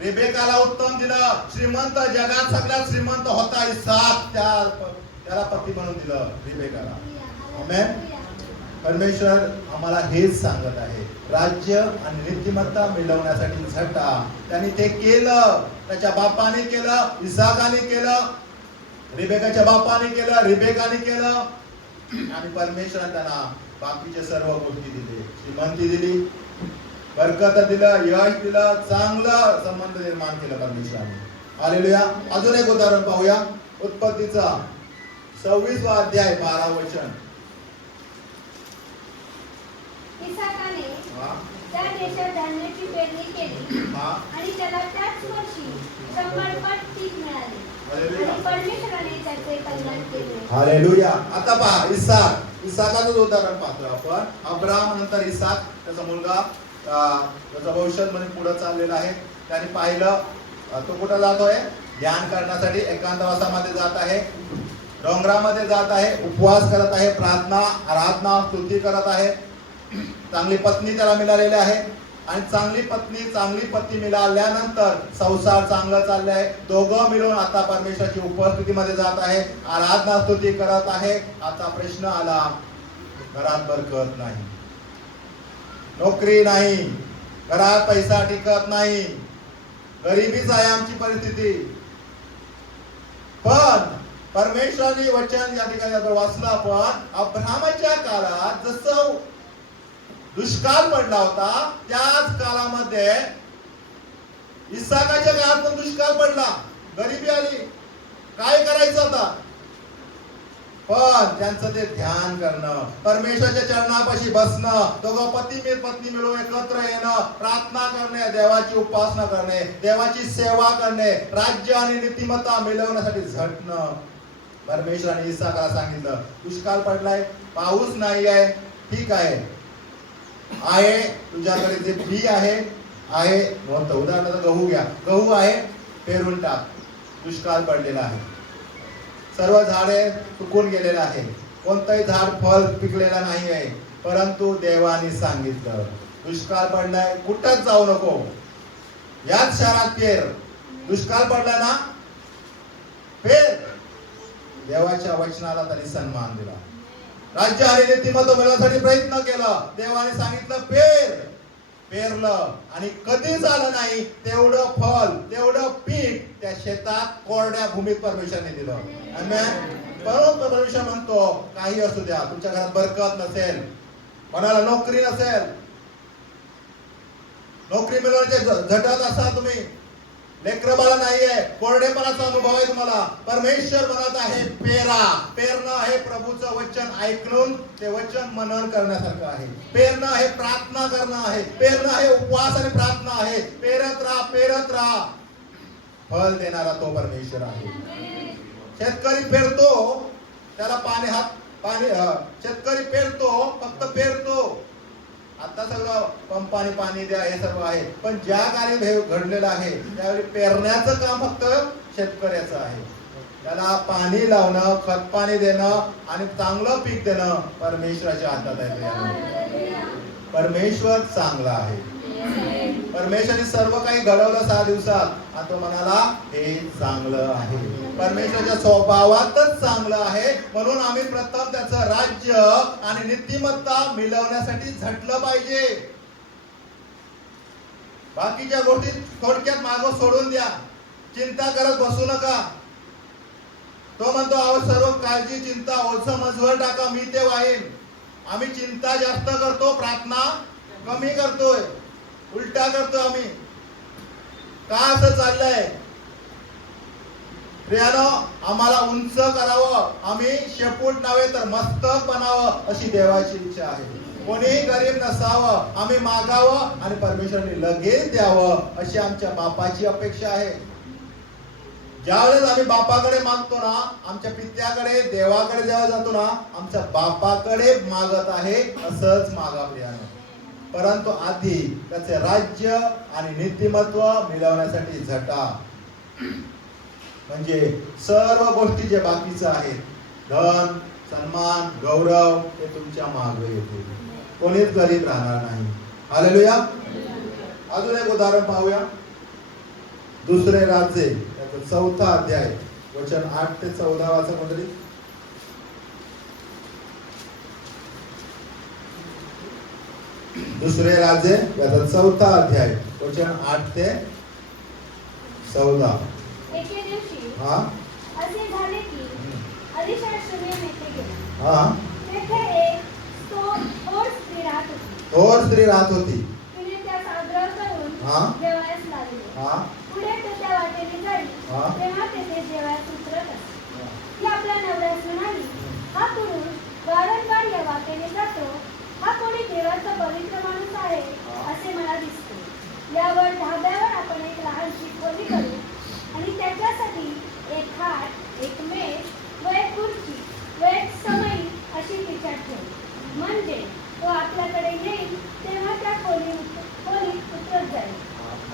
रिबेकाला उत्तम दिलं. श्रीमंत, जगात सगळ्यात श्रीमंत होता इसाक, त्याला पती म्हणून दिलं रिबेकाला. आमेन. परमेश्वर आम्हाला हेच सांगत आहे, राज्य आणि नीतिमत्ता मिळवण्यासाठी झटा. त्यांनी ते केलं, त्याच्या बापाने केलं, इसाकाने केलं, रिबेकाच्या बापाने केलं, रिबेकाने केलं. आणि परमेश्वराने त्यांना बाकीच्या सर्व गोष्टी दिली, श्रीमंती दिली, बरकत दिलं, यश दिलं, चांगलं संबंध निर्माण केलं परमेश्वराने. हालेलुया. अजून एक उदाहरण पाहूया. उत्पत्तीचा 26वा अध्याय 12 वचन. इसाकाने त्या देशात धान्याची पेरणी केली आणि त्याला त्याच वर्षी 100 पट पीक मिळाले आणि परमेश्वराने त्याचे कल्याण केले. हालेलुया. आता पहा, इसाकाचं उदाहरण पाहतो आपण. अब्राम नंतर इसाक, त्याचा मुलगा, त्याचा भविष्य म्हणजे पुढे चाललेला आहे. त्याने पाहिलं तो कुठं जातोय? ध्यान करण्यासाठी एकांतवासामध्ये जात आहे, डोंगरामध्ये जात आहे, उपवास करत आहे, प्रार्थना, आराधना, स्तुती करत आहे. चांगली पत्नी त्याला मिळालेली आहे आणि चांगली पत्नी मिळाल्यानंतर संसार चांगला चाललाय. दोघं मिळून आता परमेश्वराची उपस्थितीमध्ये जात आहे, आराधना स्तुती करत आहे. आता प्रश्न आला, घरात बरकत नाही, नोकरी नाही, घरात पैसा टिकत नाही, गरिबीच आहे आमची परिस्थिती. पण परमेश्वराने वचन या ठिकाणी वाचलं आपण, अब्राहामाच्या काळात जसं दुष्काळ पडला होता, त्याच काळामध्ये इसाकाच्या काळात पण दुष्काळ पडला, गरिबी आली. काय करायचं आता? पण त्यांचं ते ध्यान करणं, परमेश्वराच्या चरणापाशी बसणं, दोघं पती मिळून एकत्र येणं, प्रार्थना करणे, देवाची उपासना करणे, देवाची सेवा करणे, राज्य आणि नीतिमत्ता मिळवण्यासाठी झटणं. परमेश्वराने इसाकाला सांगितलं, दुष्काळ पडलाय, पाऊस नाही आहे, ठीक आहे तुझ्याकडे जे बी आहे नव्हतं, उदाहरणार्थ गहू घ्या, गहू आहे, पेरून टाक. दुष्काळ पडलेला आहे, सर्व झाडे सुकून गेलेले आहे, कोणतंही झाड फळ पिकलेला नाही आहे. परंतु देवाने सांगितलं, दुष्काळ पडलाय, कुठंच जाऊ नको, याच शहरात पेर. दुष्काळ पडला ना, पेर. देवाच्या वचनाला त्यांनी सन्मान दिला, राज्य आणि नीतिमत्ता मिळवण्यासाठी प्रयत्न केला. देवाने सांगितलं पेरलं, आणि कधीच आलं नाही तेवढं फळ, तेवढं पीक त्या शेतात कोरड्या भूमीत परमेश्वराने दिलं. आमेन. परमेश्वर म्हणतो, काही असू द्या, तुमच्या घरात बरकत नसेल, कोणाला नोकरी नसेल, नोकरी मिळवण्याचे झटत असाल तुम्ही, लेकरं बाळ नाहीये, कोरडेपणाचा अनुभव आहे तुम्हाला, परमेश्वर म्हणत आहे पेरणं हे प्रभूचं वचन ऐकून ते वचन मनन करण्यासारखं आहे. पेरणं हे प्रार्थना करणं आहे, पेरणं हे उपवास आणि प्रार्थना आहे. पेरत राहा, फळ देणारा तो परमेश्वर आहे. शेतकरी पेरतो, त्याला पाणी शेतकरी पेरतो, फक्त पेरतो. आता सगळं पंपाने पाणी द्या हे सर्व आहे, पण ज्या कार्य घडलेलं आहे त्यावेळी पेरण्याचं काम फक्त शेतकऱ्याचं आहे. त्याला पाणी लावणं, खत पाणी देणं आणि चांगलं पीक देणं परमेश्वराच्या हातात आहे. परमेश्वर चांगला आहे. परमेश्वराने सर्व काही घडवलं 6 दिवसात आणि तो म्हणाला हे चांगलं आहे. परमेश्वराच्या स्वभावातच चांगलं आहे, म्हणून आम्ही प्रथम त्याचं राज्य आणि नीतिमत्ता मिळवण्यासाठी झटलं पाहिजे. बाकीच्या गोष्टी थोडक्यात मागं सोडून द्या, चिंता करत बसू नका. तो म्हणतो, अहो सर्व काळजी चिंता ओझं मजवर टाका, मी ते वाहीन. आम्ही चिंता जास्त करतो, प्रार्थना कमी करतोय, उलटा करतो आम्ही. का असं चाललंय? प्रियानो, आम्हाला उंच करावं, आम्ही शेपूट नव्हे तर मस्तक बनावं अशी देवाची इच्छा आहे. कोणीही गरीब नसावं, आम्ही मागावं आणि परमेश्वराने लगेच द्यावं अशी आमच्या बापाची अपेक्षा आहे. ज्यावेळेस आम्ही बापाकडे मागतो ना, आमच्या पित्याकडे, देवाकडे जेव्हा जातो ना, आमच्या बापाकडे मागत आहे असंच मागा प्रियानो. परंतु आधी त्याचे राज्य आणि नीतिमत्व मिळवण्यासाठी झटा. म्हणजे सर्व गोष्टी जे बाकीचं आहेत, धन, सन्मान, गौरव, हे तुमच्या मागे येतील. कोणीच गरीब राहणार नाही. हालेलुया. अजून एक उदाहरण पाहूया. दुसरे राजे, त्याचा 4था अध्याय, वचन 8 ते 14 वाचा मंडळी. दुसरे राजे याचा 4था अध्याय, वचन 8 ते 14. एके दिवशी हा असे झाले की अलीशा शूनेम येथे गेला. हा तेथे एक थोर स्त्री राहत होती. थोर स्त्री राहत होती. तिने त्यास आग्रह करून हा जेवायस लावले. हा पुढे तो त्या वाटेने जाई, हा तेव्हा तेथे जेवायस उतरत असे. ती आपल्या नवऱ्यास म्हणाली, हा पुरुष वारंवार या वाटेने जातो, हा कोणी देवाचा पवित्र माणूस आहे असे मला दिसते. यावर धाब्यावर आपण एक लहानशी खोली करू आणि त्याच्यासाठी एक खाट, एक मेज व एक खुर्ची व एक समई अशी तिच्यात ठेवू. म्हणजे तो आपल्याकडे येईल तेव्हा त्या खोलीत उतरत जाईल.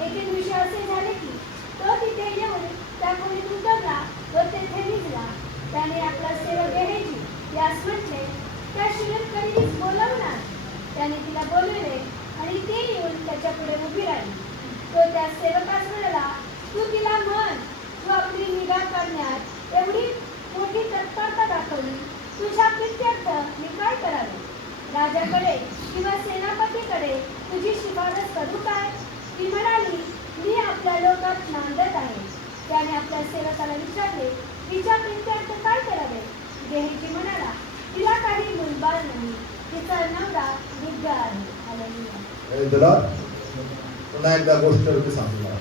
एके दिवशी असे झाले की तो तिथे येऊन त्या खोलीत उतरला व तेथे निघाला. त्याने आपला सेवक गेहेजी यास म्हटले, त्या शूनेमकडीच बोलवणार. त्याने तिला बोलवले आणि ती येऊन त्याच्या पुढे उभी राहिली. तो त्या सेवकास म्हणाला, तू तिला म्हण, तू आपली निगा करण्यात एवढी मोठी तत्परता दाखवली, तुझ्या प्रित्यर्थ मी काय करावे? राजाकडे किंवा सेनापतीकडे तुझी शिफारस करू काय? ती म्हणाली, मी आपल्या लोकात नांदत आहे. त्याने आपल्या सेवकाला विचारले, तिच्या प्रित्यर्थ काय करावे? गेहेजी म्हणाला, तिला काही मुलबाळ नाही, तिचा नवरा वृद्ध आहे. हालेलुया. तुला पुन्हा एकदा गोष्ट सांगतो.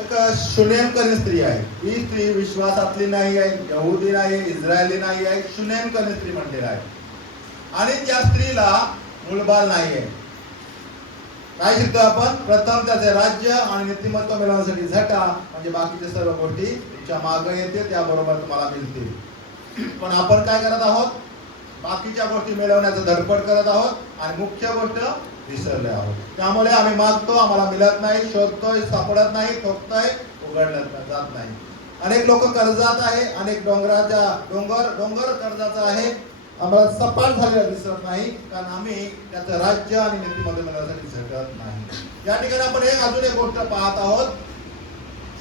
एक शुनेमकरी स्त्री आहे. ही स्त्री विश्वासातली नाही आहे, यहुदी नाही, इस्रायली नाही आहे, शुनेमकरी स्त्री म्हणलेला आहे. आणि त्या स्त्रीला मुलबाळ नाही आहे. काय शिकतो आपण? प्रथम त्याचे राज्य आणि नीतिमत्व मिळवण्यासाठी झटा, म्हणजे बाकीच्या सर्व गोष्टी तुमच्या मागे येतील, त्याबरोबर तुम्हाला मिळतील. पण आपण काय करत आहोत? बाकीच्या गोष्टी मिळवण्याचं धडपड करत आहोत आणि मुख्य गोष्ट विसरले आहोत. त्यामुळे आम्ही मागतो, आम्हाला मिळत नाही, शोधतोय, सापडत नाही, ठोकतोय, उघडलं जात नाही. अनेक लोक कर्जात आहे, अनेक डोंगर कर्जाचा आहे, आम्हाला सपाट झालेला दिसत नाही, कारण आम्ही त्याचं राज्य आणि नीतीमध्ये मिळवण्यासाठी झटत नाही. या ठिकाणी आपण अजून एक गोष्ट पाहत आहोत.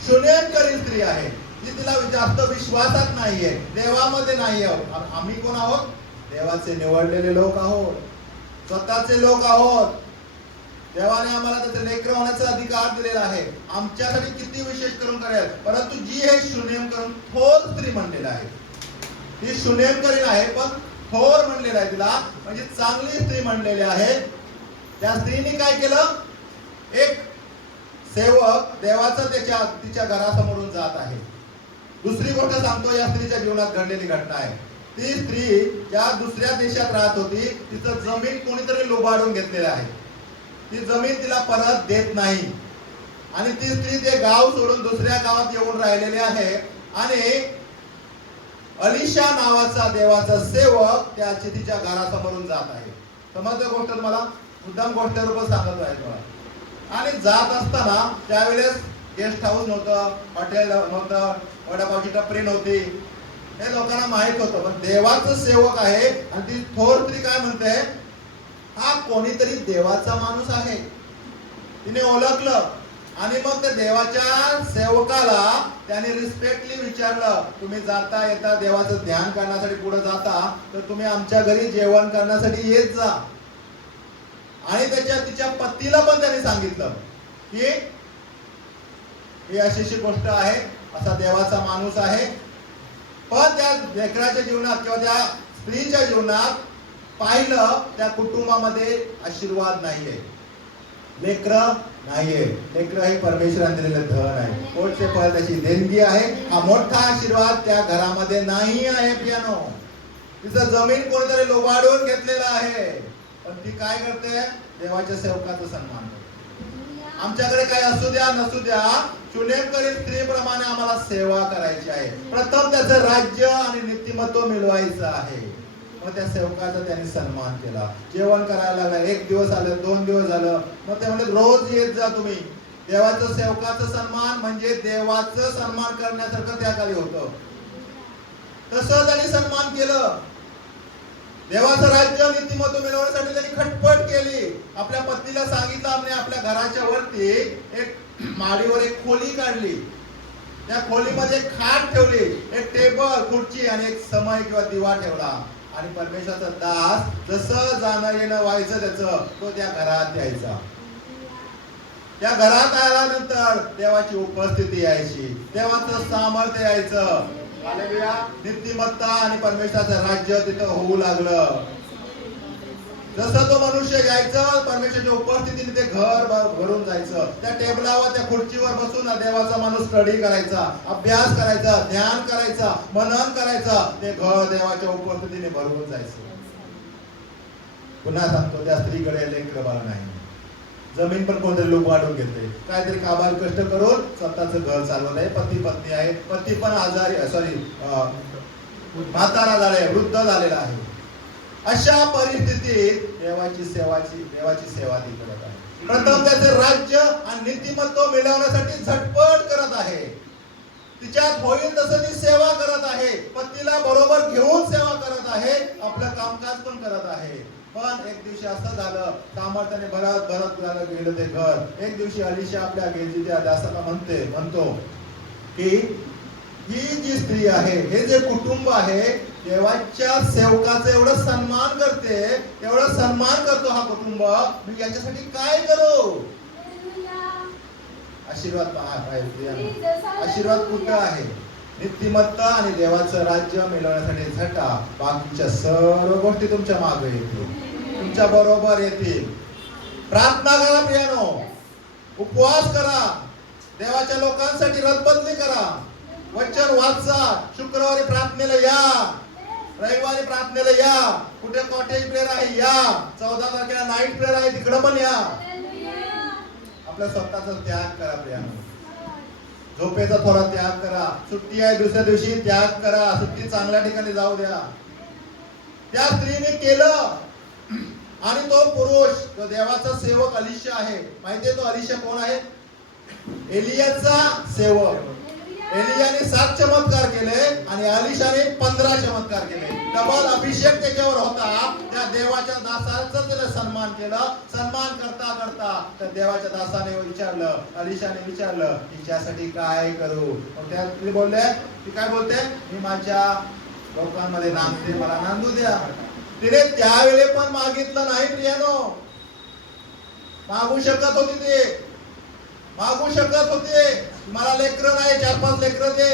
शुनेमकरी स्त्री आहे, जी तिला जास्त विश्वासात नाहीये, देवामध्ये नाही आहोत. आम्ही कोण आहोत? देवाचे निवडलेले लोक आहोत, स्वतःचे लोक आहोत. देवाने आम्हाला त्याचे लेकर होण्याचा अधिकार दिलेला आहे. आमच्यासाठी किती विशेष करून करेल. परंतु जी हे शुनेमकरी थोर स्त्री म्हणलेला आहे, ती शुनेमकरी आहे पण थोर म्हणलेला आहे तिला, म्हणजे चांगली स्त्री म्हणलेली आहे. त्या स्त्रीने काय केलं? एक सेवक देवाचा तिच्या घरासमोरून जात आहे. दुसरी गोष्ट सांगतो, या स्त्रीच्या जीवनात घडलेली घटना आहे. ती स्त्री ज्या दुसऱ्या देशात राहत होती, तिचं जमीन कोणीतरी लुबाडून घेतलेलं आहे. ती जमीन तिला परत देत नाही आणि ती स्त्री ते गाव सोडून दुसऱ्या गावात येऊन राहिलेली आहे. आणि अलिशा नावाचा देवाचा सेवक त्याची तिच्या घरासमोरून जात आहे. समजलं गोष्ट? तुम्हाला मुद्दाम गोष्ट रूप सांगत आहे तुम्हाला. आणि जात असताना त्यावेळेस गेस्ट हाऊस नव्हतं, हॉटेल नव्हतं, वडापावची टपरी नव्हती, हे लोकांना माहित होतं. पण देवाचं सेवक आहे आणि ती थोर स्त्री काय म्हणते? हा कोणीतरी देवाचा माणूस आहे. तिने ओळखलं आणि मग त्या देवाच्या सेवकाला त्याने रिस्पेक्टली विचारलं, तुम्ही जाता येता देवाचं ध्यान करण्यासाठी पुढे जाता, तर तुम्ही आमच्या घरी जेवण करण्यासाठी येत जा. आणि तिच्या पतीला पण त्याने सांगितलं की ही अशी गोष्ट आहे, असा देवाचा माणूस आहे. पण त्या लेकराच्या जीवनात किंवा त्या स्त्रीच्या जीवनात पाहिलं, त्या कुटुंबामध्ये आशीर्वाद नाहीये, लेकर नाहीये. लेकर हे परमेश्वराने दिलेलं धन आहे, पोटचे फळ त्याची देणगी आहे. हा मोठा आशीर्वाद त्या घरामध्ये नाही आहे. पियानो, तिचं जमीन कोणीतरी लोबाडून घेतलेलं आहे, पण ती काय करते? देवाच्या सेवकाचा सन्मान करते. आमच्याकडे काय असू द्या नसू द्या, शुनेमकरी स्त्रीप्रमाणे आम्हाला सेवा करायची आहे. प्रथम त्याचं राज्य आणि नीतिमत्व मिळवायचं आहे. मग त्या सेवकाचा त्यांनी सन्मान केला. जेवण करायला लागला. 1 दिवस आलं, 2 दिवस झालं, मग ते म्हणले रोज येत जा तुम्ही. देवाचं सेवकाचं सन्मान म्हणजे देवाचं सन्मान करण्यासारखं त्या खाली होतं. तसं त्यांनी सन्मान केलं. देवाचं राज्य नीतिमत्व मिळवण्यासाठी त्यांनी खटपट केली. आपल्या पत्नीला सांगितलं, आम्ही आपल्या घराच्या वरती एक माडीवर एक खोली काढली. त्या खोलीमध्ये एक खाट ठेवली, एक टेबल, खुर्ची आणि एक समय किंवा दिवा ठेवला. आणि परमेश्वराचा दास जसं जाणं येणं व्हायचं त्याचं, तो त्या घरात यायचा. त्या घरात आल्यानंतर देवाची उपस्थिती यायची, देवाचं सामर्थ्य यायचं. हालेलुया. नीतिमत्ता आणि परमेश्वराचं राज्य तिथं होऊ लागलं. जसं तो मनुष्य यायचं, परमेश्वराच्या उपस्थितीने ते घर भरून जायचं. त्या टेबलावर, त्या खुर्चीवर बसून देवाचा माणूस स्टडी करायचा, अभ्यास करायचा, ध्यान करायचा, मनन करायचा. ते घर देवाच्या उपस्थितीने भरून जायचं. पुन्हा सांगतो, त्या स्त्रीकडे लेकरं बाळ नाही, जमीन पण कोणतरी लोक वाढवून घेते, काहीतरी काबाल कष्ट करून स्वतःचं घर चालवत आहे. पती पत्नी आहे, पती पण आजारी, म्हातारा झाले, वृद्ध झालेला आहे. अशा परिस्थितीत देवाची सेवा ती करत आहे. प्रथम त्याचे राज्य आणि नीतिमत्व मिळवण्यासाठी झटपट करत आहे. तिच्यात होईल तसं ती सेवा करत आहे. पतीला बरोबर घेऊन सेवा करत आहे, आपलं कामकाज पण करत आहे. पण एक दिवशी असं झालं, सामर्थ्याने भरत झालं गेलं ते घर. एक दिवशी अलिशा आपल्या गेजी त्या दासाला म्हणतो की ही जी स्त्री आहे, हे जे कुटुंब आहे, देवाच्या सेवकाचा एवढं सन्मान करते, एवढं सन्मान करतो हा कुटुंब, मी याच्यासाठी काय करू? आशीर्वाद आशीर्वाद कुठं आहे? नीतिमत्ता आणि देवाचं राज्य मिळवण्यासाठी झटा. बाकीच्या सर्व गोष्टी तुमच्या मागे येतील, तुमच्या बरोबर येतील. प्रार्थना करा प्रियानो, उपवास करा, देवाच्या लोकांसाठी रथबदली करा, वचन वाचा, शुक्रवारी प्रार्थनेला या, रविवारी प्रार्थनेला या, कुठे कॉटेज प्रेयर आहे या, 14 तारखेला नाईट प्रेयर आहे तिकडे पण या. आपल्या स्वतःचा त्याग करा प्रियानो, झोपेचा थोडा त्याग करा, सुट्टी आहे दुसऱ्या दिवशी त्याग करा, सुट्टी चांगल्या ठिकाणी जाऊ द्या. त्या स्त्रीने केलं आणि तो पुरुष, तो देवाचा सेवक अलिशा आहे. माहितीये तो अलिशा कोण आहे? एलियाचा सेवक. एलियाने 7 चमत्कार केले आणि अलिशाने 15 चमत्कार केले. डबल अभिषेक त्याच्यावर होता. त्या देवाच्या दासाचा त्याने सन्मान केला. सन्मान करता करता त्या देवाच्या दासाने विचारलं, अलिशाने विचारलं, हिच्यासाठी काय करू? मग त्या ती बोलले, ती काय बोलते, मी माझ्या लोकांमध्ये नांदते, मला नांदू द्या. तिने त्यावेळी पण मागितलं नाही प्रियानो. मागू शकत होती ते, मागू शकत होते, मला लेकरं नाही, 4-5 लेकरं दे,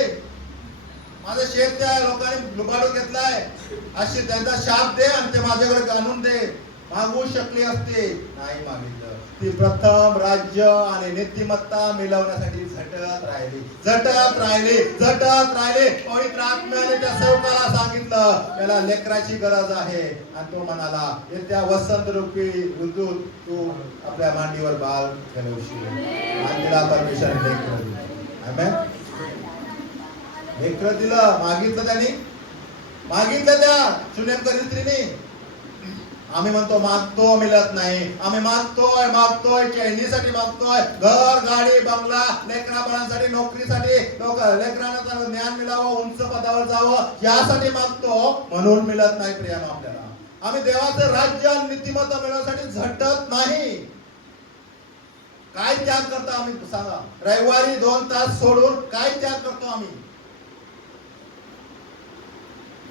माझं शेत त्या लोकांनी लुबाडून घेतलाय, अशी त्यांचा शाप दे आणि ते माझ्याकडे आणून दे. मागू शकली असते, नाही मागितलं. ती प्रथम राज्य आणि नीतिमत्ता मिळवण्यासाठी झटत राहिली, झटत राहिली, झटत राहिली. पवित्र आत्म्याने त्या सेवकाला सांगितलं, त्याला लेकराची गरज आहे आणि तो म्हणाला, येत्या वसंत रूपी ऋतूत तू आपल्या मांडीवर बाळ घालवशील. आणि तिला परमेश्वराने लेकरं दिलं. आमेन. लेकरं दिलं, मागितलं त्यांनी, मागितलं त्या सुनेमकरी स्त्रीने. आम्ही म्हणतो मागतो मिळत नाही, आम्ही मागतोय मागतोय, चैनीसाठी मागतोय, घर गाडी बंगला, लेकराबाळांसाठी नोकरीसाठी, लेकरांना ज्ञान मिळावं, उंच पदावर जावं, यासाठी मागतो, म्हणून मिळत नाही प्रियानो आपल्याला. आम्ही देवाचं राज्य आणि नीतिमत्ता मिळवण्यासाठी झटत नाही. काय त्याग करतो आम्ही सांगा? रविवारी 2 तास सोडून काय त्याग करतो आम्ही?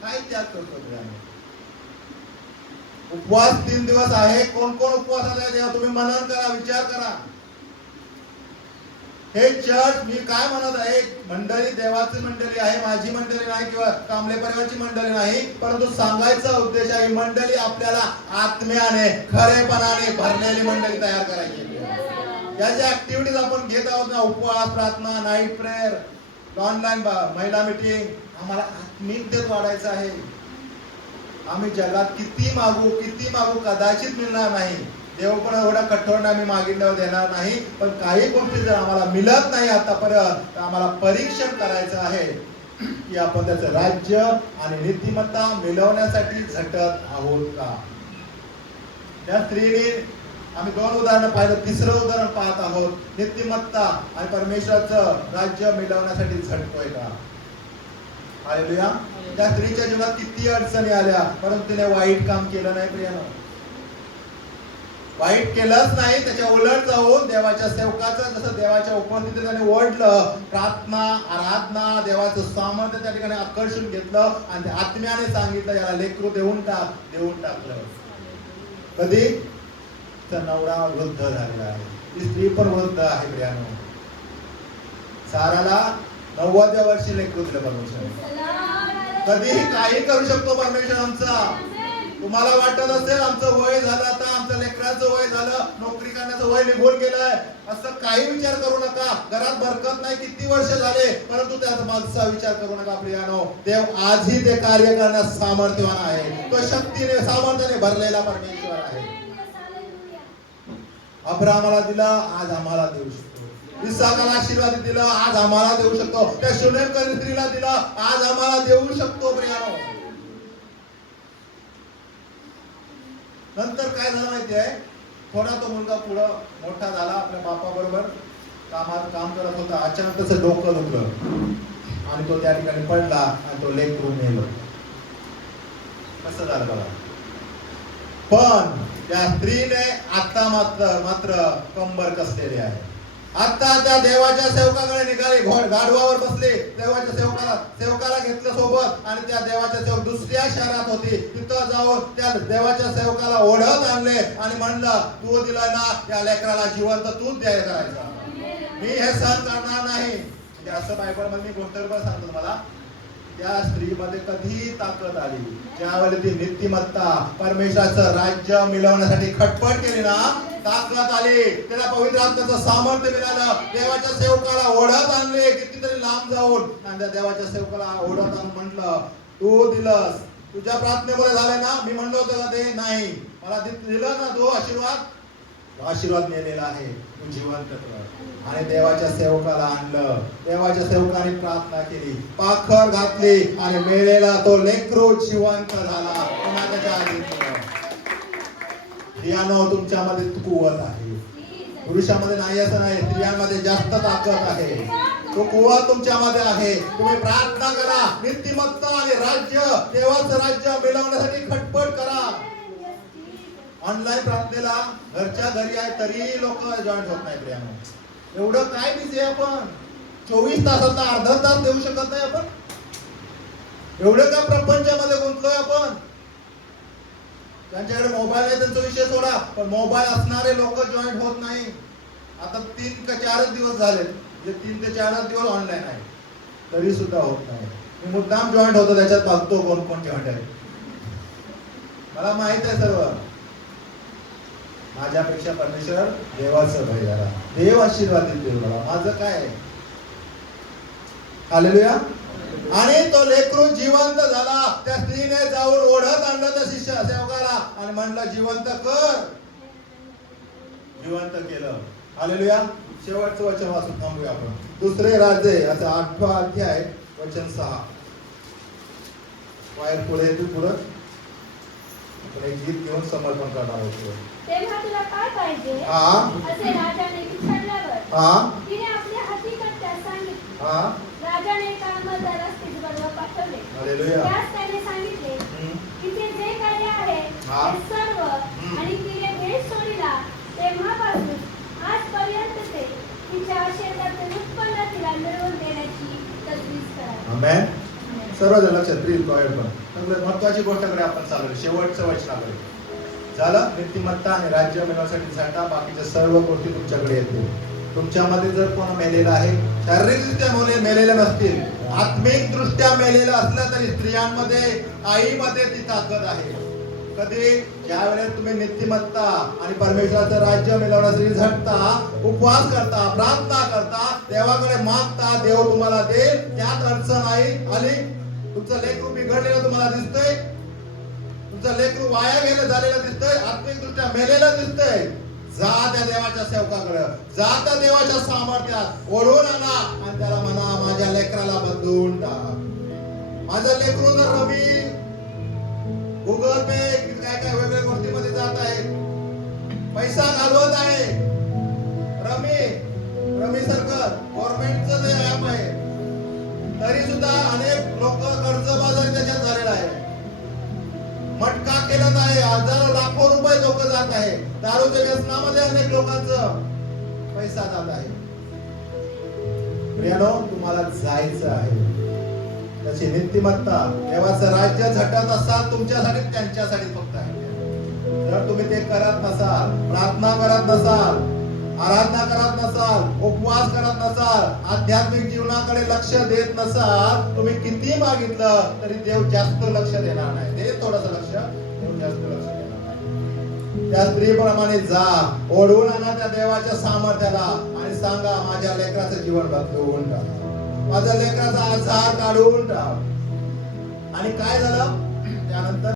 काय त्याग करतो प्रियानो? उपवास 3 दिवस आहे. कोण कोण उपवासात आहे तेव्हा तुम्ही मनन करा, विचार करा. हे चर्च, मी काय म्हणत आहे, मंडळी देवाची मंडळी आहे, माझी मंडळी नाही किंवा कांबळे परिवाराची मंडळी नाही, परंतु सांगायचा उद्देश आहे, मंडळी आपल्याला आत्म्याने खरेपणाने भरलेली मंडळी तयार करायची. ज्या ऍक्टिव्हिटीज आपण घेत आहोत ना, उपवास, प्रार्थना, नाईट प्रेयर, ऑनलाईन महिला मीटिंग, आम्हाला आत्मिकतेत वाढायचं आहे. आम्ही जगात किती मागू कदाचित मिळणार नाही. देव पण एवढा कठोर नाही, आम्ही मागितल्यावर देणार नाही. पण काही गोष्टी जर आम्हाला मिळत नाही आतापर्यंत, तर आम्हाला परीक्षण करायचं आहे की आपण त्याचं राज्य आणि नीतिमत्ता मिळवण्यासाठी झटत आहोत का. त्या स्त्रीने आम्ही 2 उदाहरणं पाहिलं, 3रं उदाहरण पाहत आहोत. नीतिमत्ता आणि परमेश्वराचं राज्य मिळवण्यासाठी झटतोय का? हालेलुया. त्या स्त्रीच्या जीवनात किती अडचणी आल्या, परंतु तिने वाईट काम केलं नाही प्रियानो. वाईट केलंच नाही, त्याच्या उलट जाऊन देवाच्या सेवकाचं जसं देवाच्या उपस्थितीत त्याने ओढलं, प्रार्थना, आराधना, देवाचं सामर्थ्य त्या ठिकाणी आकर्षून घेतलं आणि आत्म्याने सांगितलं, याला लेकरू देऊन टाकलं. कधी? तर नवरा वृद्ध झालेला आहे, ती स्त्री पण वृद्ध आहे प्रियानो. साराला 90व्या वर्षी लेकरू दिलं परमेश्वर. कधीही काही करू शकतो परमेश्वर आमचा. तुम्हाला वाटत असेल आमचं वय झालं, आता आमच्या लेकरांचं वय झालं, नोकरी करण्याचं वय निघून गेलंय, असं काही विचार करू नका. घरात बरकत नाही, किती वर्ष झाले, परंतु त्याचा मागचा विचार करू नका प्रियानो. देव आजही ते कार्य करण्यास सामर्थ्यवान आहे. तो शक्तीने सामर्थ्याने भरलेला परमेश्वर आहे. अब्राहमाला दिला, आज आम्हाला देऊ शकतो. इसाकाला आशीर्वाद दिला, आज आम्हाला देऊ शकतो. त्या शूनेमकरी स्त्रीला दिला, आज आम्हाला देऊ शकतो प्रियानो. नंतर काय झालं माहिती आहे, थोडा तो मुलगा पुढं मोठा झाला, आपल्या बापा बरोबर काम करत होता. अचानक त्याचं डोकं दुखलं आणि तो त्या ठिकाणी पडला आणि तो लेकरू मेलं. कसं झालं बघा. पण त्या स्त्रीने आता मात्र कंबर कसलेली आहे. आता त्या देवाच्या सेवकाकडे निघाले, गाढवावर बसले, देवाच्या सेवकाला घेतलं सोबत आणि त्या देवाच्या सेवक दुसऱ्या शहरात होती, तिथं जाऊन त्या देवाच्या सेवकाला ओढत आणले आणि म्हणलं, तू दिला ना त्या लेकराला जिवंत तूच द्याय करायचा, मी हे सहन करणार नाही. म्हणजे असं बायबल मध्ये मी गोष्ट सांगतो तुम्हाला. त्या स्त्रीमध्ये कधी ताकद आली ज्यावेळेला ती नीतिमत्ता परमेश्वराचं राज्य मिळवण्यासाठी खटपट केली ना, ताकद आली, त्याला पवित्र आत्म्याचं सामर्थ्य मिळालं, देवाच्या सेवकाला ओढत आणले कितीतरी लांब जाऊन, आणि त्या देवाच्या सेवकाला ओढत आणून म्हटलं तू दिलंस, तुझ्या प्रार्थनेमुळे झालंय ना, मी म्हणलो होतं का ते नाही, मला दिलं ना तू आशीर्वाद मिळालेला आहे, तू जिवंत कर. आणि देवाच्या सेवकाला आणलं, देवाच्या सेवकाने प्रार्थना केली, पाखर घातली आणि मेलेला तो लेकरू जिवंत झाला. स्त्रियांनो, तुमच्यामध्ये कुवत आहे, पुरुषामध्ये नाही असं नाही, स्त्रियांमध्ये जास्त ताकद आहे, तो कुवत तुमच्यामध्ये आहे. तुम्ही प्रार्थना करा, नीतिमत्ता आणि राज्य, देवाचं राज्य मिळवण्यासाठी खटपट करा. ऑनलाईन प्रार्थनेला घरच्या घरी आहे तरी लोक जॉईन होत नाही. प्रियानो, एवढं काय बिझी आहे आपण, 24 तासाचा अर्धा तास देऊ शकत नाही आपण, एवढं का प्रपंचामध्ये गुंतलोय आपण. त्यांच्याकडे मोबाईल आहे त्यांचा विषय सोडा, पण मोबाईल असणारे लोक जॉईन होत नाही. आता 3 का 4 दिवस झाले, 3 ते 4 दिवस ऑनलाईन आहे तरी सुद्धा होत नाही. मी मुद्दाम जॉईन होतो, त्याच्यात बघतो कोण कोण जॉईन आहे, मला माहित आहे सर्व. माझ्यापेक्षा परमेश्वर देवाचं भय झाला, देव आशीर्वादित देव झाला, माझं काय. हालेलुया. आणि तो लेकरू जिवंत झाला, त्या स्त्रीने जाऊन ओढत आणलं त्या शिष्य सेवकाला आणि म्हणलं जिवंत कर, जिवंत केलं. हालेलुया. शेवटचं वचन वाचून थांबूया आपण. दुसरे राजे आता 8वा अध्याय वचन 6. वायर पुढे तू पुढं एक गीत घेऊन समर्पण करणार होतो. तेव्हा तुला काय पाहिजे असे राजाने विचारल्यावर तिने आपल्या हकीकत सांगितले. राजाने कामदारास तिच्याबरोबर पाठवले. त्यास त्याने सांगितले तिचे जे कार्य आहे ते सर्व आणि तिने भेट सोडला तेव्हापासून आजपर्यंत ते तिच्या शेतातील उत्पन्न तिला मिळवून देण्याची तजवीज करा. आमेन. सर्वजण लक्षात प्रिय पण सगळ्यात महत्त्वाची गोष्टकडे आपण चाललो, शेवटचं वचनाकडे. झालं, नीतिमत्ता आणि राज्य मिळवण्यासाठी झटा, बाकीच्या सर्व गोष्टी तुमच्याकडे येतील. तुमच्यामध्ये जर कोण मेलेला आहे, शारीरिकदृष्ट्या मेलेले नसतील, आत्मिक दृष्ट्या मेलेलं असलं तरी स्त्रियांमध्ये, आईमध्ये ती ताकद आहे. कधी ज्या वेळेस तुम्ही नीतिमत्ता आणि परमेश्वराचं राज्य मिळवण्यासाठी झटता, उपवास करता, प्रार्थना करता, देवाकडे मागता, देव तुम्हाला देईल. त्यात अडचण आली, तुमचं लेकरू बिघडलेलं तुम्हाला दिसतंय, तुमचं लेकरू वाया गेलं झालेलं दिसतंय, आत्मिक दृष्ट्या मेलेलं दिसतंय, जा त्या देवाच्या सेवकाकडे, जा त्या देवाच्या सामर्थ्यात ओढून आणा आणि त्याला म्हणा माझ्या लेकराला बदलून टाक. माझं लेकरू जर रवी गुगल पे काय वेगवेगळ्या गोष्टीमध्ये जात आहे, पैसा घालवत आहे, रमी सारखं गव्हर्नमेंटचं जे ऍप आहे, तरी सुद्धा अनेक लोक कर्जबाजारी त्याच्यात झालेला आहे, मटका केला आहे, हजारो लाखो रुपये लोक जात आहे, दारूच्या व्यसनामध्ये अनेक लोकांचं पैसा जात आहे. प्रियानो, तुम्हाला जायचं आहे, त्याची नीतिमत्ता, देवाचं राज्य झटत असाल तुमच्यासाठी, त्यांच्यासाठी फक्त आहे. जर तुम्ही ते करत नसाल, प्रार्थना करत नसाल, आराधना करत नसाल, उपवास करत नसाल, आध्यात्मिक जीवनाकडे लक्ष देत नसाल, तुम्ही किती मागितलं तरी देव जास्त लक्ष देणार नाही. दे थोडंसं लक्ष, देव जास्त लक्ष देणार नाही. त्या स्त्रीप्रमाणे जा, ओढून आणा त्या देवाच्या सामर्थ्याला आणि सांगा माझ्या लेकराचं जीवन बदलवून टाक, माझ्या लेकराचा आजार काढून टाक. आणि काय झालं त्यानंतर?